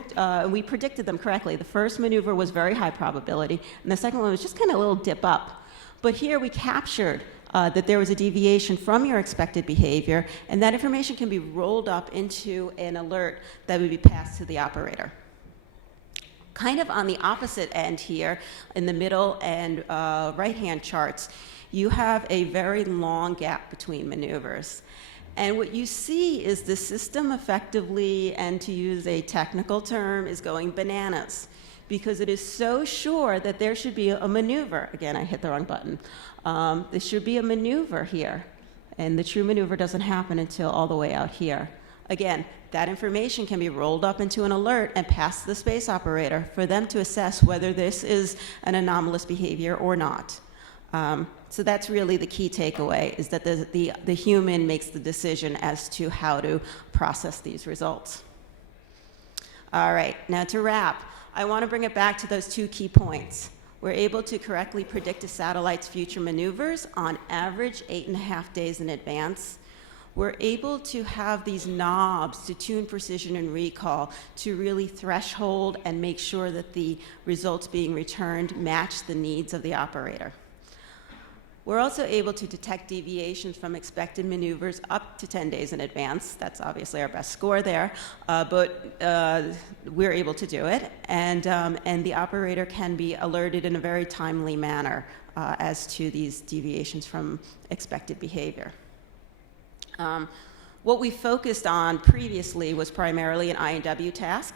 we predicted them correctly. The first maneuver was very high probability, and the second one was just kind of a little dip up. But here we captured that there was a deviation from your expected behavior, and that information can be rolled up into an alert that would be passed to the operator. Kind of on the opposite end here, in the middle and right-hand charts, you have a very long gap between maneuvers. And what you see is the system effectively, and to use a technical term, is going bananas, because it is so sure that there should be a maneuver. Again, I hit the wrong button. There should be a maneuver here, and the true maneuver doesn't happen until all the way out here. Again, that information can be rolled up into an alert and passed to the space operator for them to assess whether this is an anomalous behavior or not. So that's really the key takeaway, is that the human makes the decision as to how to process these results. All right, now to wrap, I want to bring it back to those 2 key points. We're able to correctly predict a satellite's future maneuvers on average 8.5 days in advance. We're able to have these knobs to tune precision and recall to really threshold and make sure that the results being returned match the needs of the operator. We're also able to detect deviations from expected maneuvers up to 10 days in advance. That's obviously our best score there, but we're able to do it. And the operator can be alerted in a very timely manner as to these deviations from expected behavior. What we focused on previously was primarily an I&W task,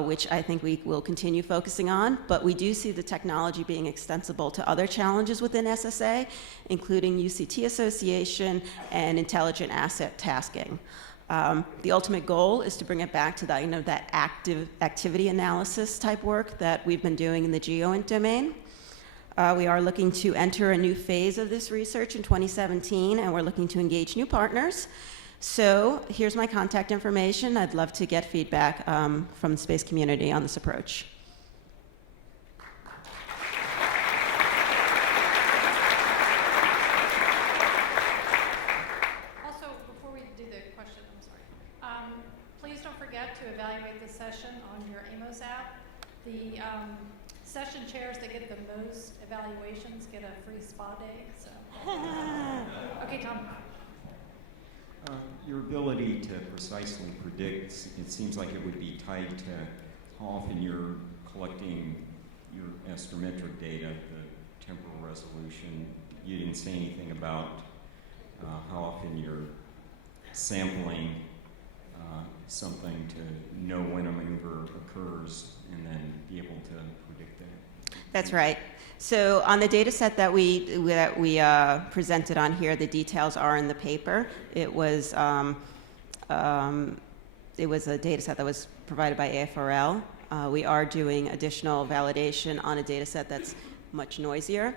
which I think we will continue focusing on, but we do see the technology being extensible to other challenges within SSA, including UCT association and intelligent asset tasking. The ultimate goal is to bring it back to that, that active activity analysis type work that we've been doing in the GeoInt domain. We are looking to enter a new phase of this research in 2017, and we're looking to engage new partners. So here's my contact information. I'd love to get feedback from the space community on this approach. Also, before we do the question, I'm sorry. Please don't forget to evaluate this session on your AMOS app. The session chairs that get the most evaluations get a free spa day. So. Okay, Tom. Your ability to precisely predict, it seems like it would be tied to how often you're collecting your astrometric data, the temporal resolution. You didn't say anything about how often you're sampling something to know when a maneuver occurs and then be able to predict that. That's right. So on the data set that we presented on here, the details are in the paper. It was a data set that was provided by AFRL. We are doing additional validation on a data set that's much noisier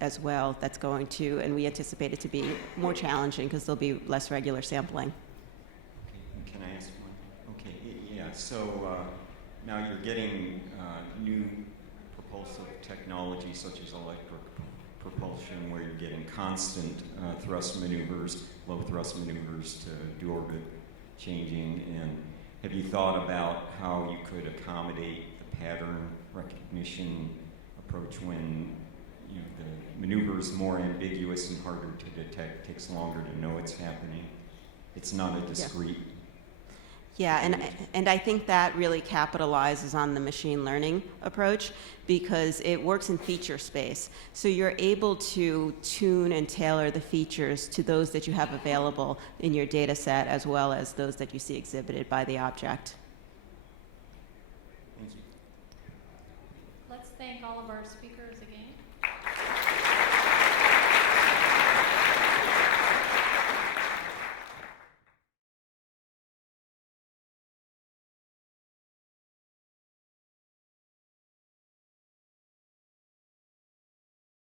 as well. That's going to, and we anticipate it to be more challenging because there'll be less regular sampling. Okay, can I ask one? Okay, yeah, so now you're getting new propulsive technology such as electric propulsion, where you're getting constant thrust maneuvers, low thrust maneuvers to deorbit changing. And have you thought about how you could accommodate the pattern recognition approach when the maneuver is more ambiguous and harder to detect, takes longer to know it's happening? It's not a discrete. Yeah, and I think that really capitalizes on the machine learning approach because it works in feature space. So you're able to tune and tailor the features to those that you have available in your data set as well as those that you see exhibited by the object. Thank you. Let's thank all of our speakers again.